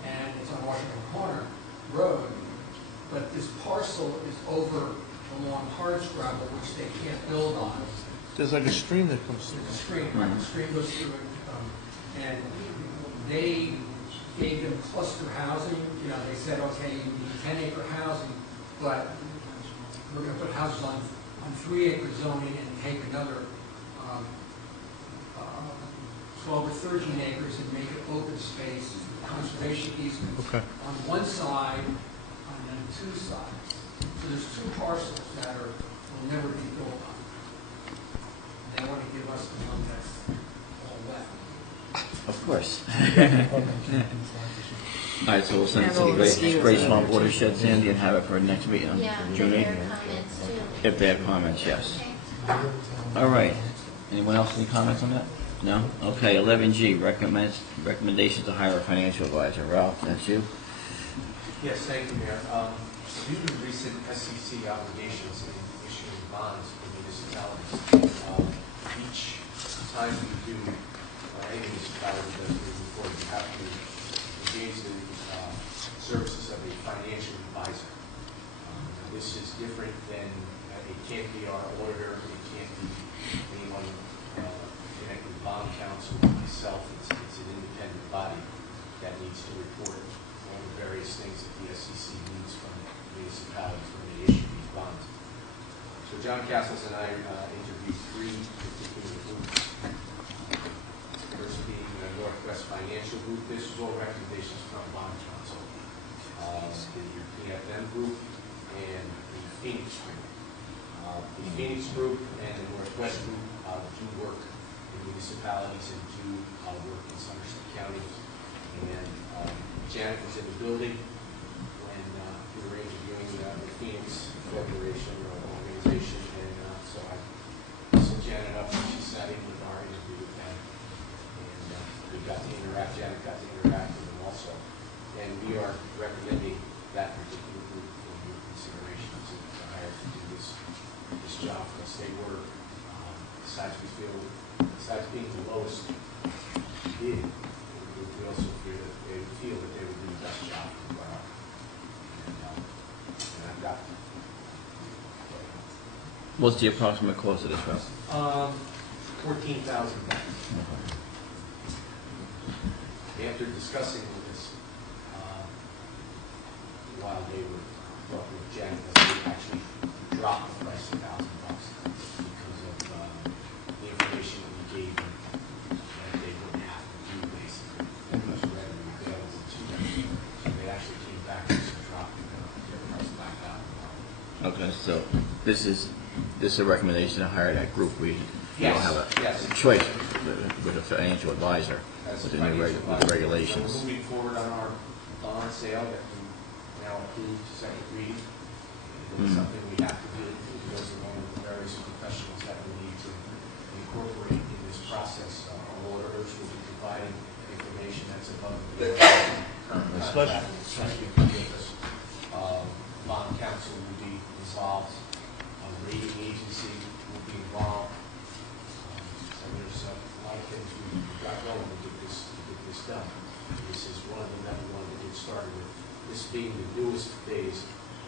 and it's on Washington Corner Road. But this parcel is over along Hard Scrabble, which they can't build on. There's like a stream that comes through. The stream, right, the stream goes through it, and they gave them cluster housing, they said, okay, you need 10-acre housing, but we're gonna put houses on 3-acre zoning and take another 12 or 13 acres and make it open space, conservation easements. Okay. On one side, and then 2 sides. So there's 2 parcels that will never be built on. And they want to give us the one that's all wet. Of course. All right, so we'll send it to And all the the mosquitoes Great out Swamp there, too. Watershed, Sandy, and have it for next meeting on Yeah, June their 8th. comments too. If they have comments, yes. Okay. All right, Anyone else, any comments on that? No? Okay, 11G, recommendation to hire a financial advisor. Ralph, that's you? Yes, thank you, Mayor. Due to recent SEC obligations in issuing bonds for municipalities, each time we do, any municipality does the report, you have to engage the services of a financial advisor. This is different than, it can't be our auditor, it can't be anyone connected with bond counsel, myself. It's an independent body that needs to report all the various things that the SEC needs from municipalities when they issue these bonds. So John Castles and I interviewed 3 particular groups. First being the Northwest Financial Group. This is all recommendations from bond counsel. The PFM group and the Phoenix group. The Phoenix group and the Northwest group do work in municipalities and do work in Somerset County. And Janet was in the building when we were interviewing the Phoenix Corporation or organization, and so I set Janet up and she sat in with our interview with them. And we got to interact, Janet got to interact with them also. And we are recommending that particular group for your consideration to hire to do this job for us. They were, besides being the lowest bid, we also feel that they would do the best job for the borough. And I've got What's the approximate cost of this, Ralph? $14,000. After discussing this, while they were talking with Janet, they actually dropped the price to $1,000 because of the information that we gave them that they wouldn't have to do basically. It was readily available to them. So they actually came back and dropped their price back out. Okay, so this is a recommendation to hire that group. We don't have a choice with a financial advisor with the new with the regulations. So we're moving forward on our bond sale that we now approved second reading. It's something we have to do. It goes along with the various professionals that we need to incorporate in this process. Our auditors will be providing information that's above the current contract. Bond counsel will be involved. A rating agency will be involved. So there's a lot of things we've got going to get this done. This is one of them that we wanted to get started with. This being the newest phase,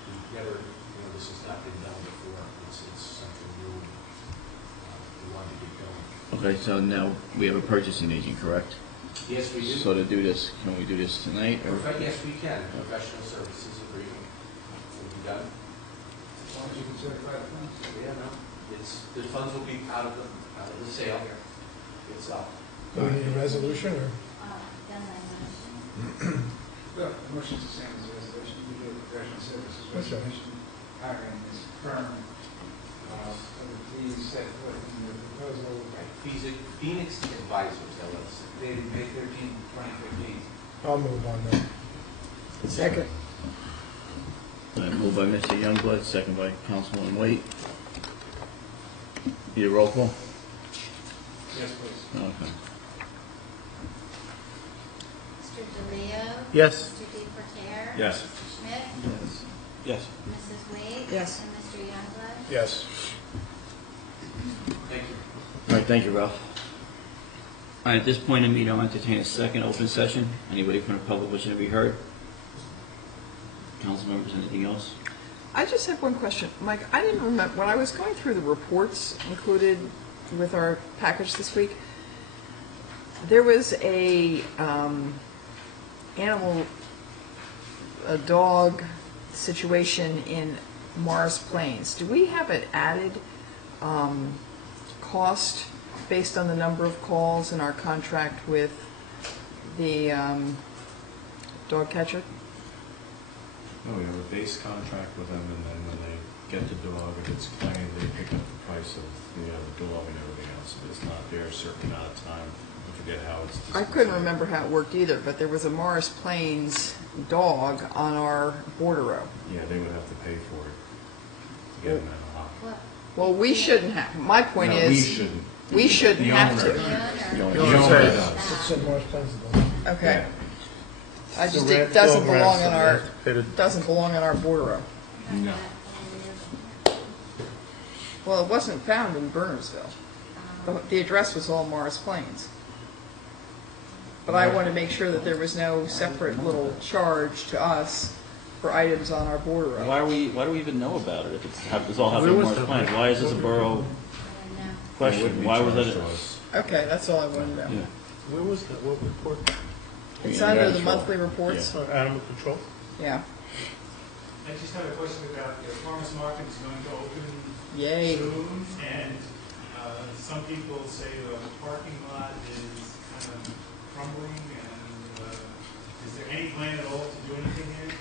we've never, this has not been done before. It's something new. We wanted to get going. Okay, so now we have a purchasing agent, correct? Yes, we do. So to do this, can we do this tonight? Or? Yes, we can. Professional services agreement will be done. As long as you can certify the funds. Yeah, no, the funds will be out of the sale. It's up. Do we need a resolution or? Done my motion. Well, the motion's the same as the resolution. We do a professional services That's right. resolution hiring this firm. So the fees set forth in the proposal, Phoenix Advisors, LLC. dated May 13, 2015. I'll move on that. Second. Moved by Mr. Youngblood, second by Councilman Waite. Need a roll call? Yes, please. Okay. Mr. DeLeo? Yes. Mr. DePerrier? Yes. Mr. Schmidt? Yes. Yes. Mrs. Wade? Yes. And Mr. Youngblood? Yes. Thank you. All right, thank you, Ralph. All right, at this point in the meeting, I'll entertain a second open session. Anybody from the public wishing to be heard? Council members, anything else? I just have one question. Mike, I didn't remember, when I was going through the reports included with our package this week, there was a dog situation in Morris Plains. Do we have an added cost based on the number of calls in our contract with the dog catcher? No, we have a base contract with them, and then when they get the dog, if it's claimed, they pick up the price of the dog and everything else. If it's not there a certain amount of time, I forget how it's. I couldn't remember how it worked either, but there was a Morris Plains dog on our bordereau. Yeah, they would have to pay for it to get them out of the hospital. What? Well, we shouldn't have. My point No, is, we shouldn't. We shouldn't The have owner. to. The owner. The owner owner says. does. It's in Morris Plains. Okay. I just, The it rent- doesn't dog belong in ransom, our, they have to pay the- doesn't belong in our Borough. No. Well, it wasn't found in Bernardsville. The address was all Morris Plains. But I want to make sure that there was no separate little charge to us for items on our Borough. Why do we even know about it if it's all happening Where in was Morris that? Plains? Why is this a borough question? Why was that? Okay, that's all I wanted to know. Yeah. Where was that, what report? It's under the monthly reports? Animal control? Yeah. I just have a question about the farmer's market is going to open Yay. soon, and some people say the parking lot is kind of crumbling, and is there any plan at all to do anything here?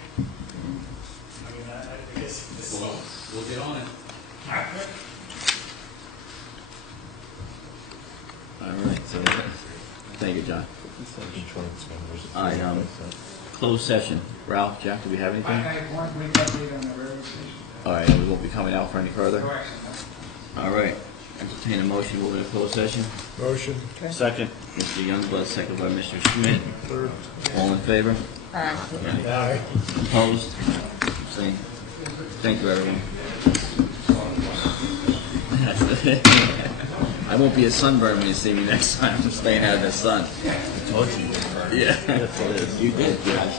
I mean, I guess this. Well, we'll get on it. All right, so, thank you, John. All right, closed session. Ralph, Jack, do we have I anything? have one quick update on the railroad station. All right, we won't be coming out for any further? No action. All right, entertain a motion, move into closed session. Motion. Second, Mr. Youngblood, second by Mr. Schmidt. All in favor? All right. Aye. Opposed? Abstained? Thank you, everyone. I won't be a sunburn when you see me next time. I'm staying out of the sun. I told you. Yeah, you did. Yeah.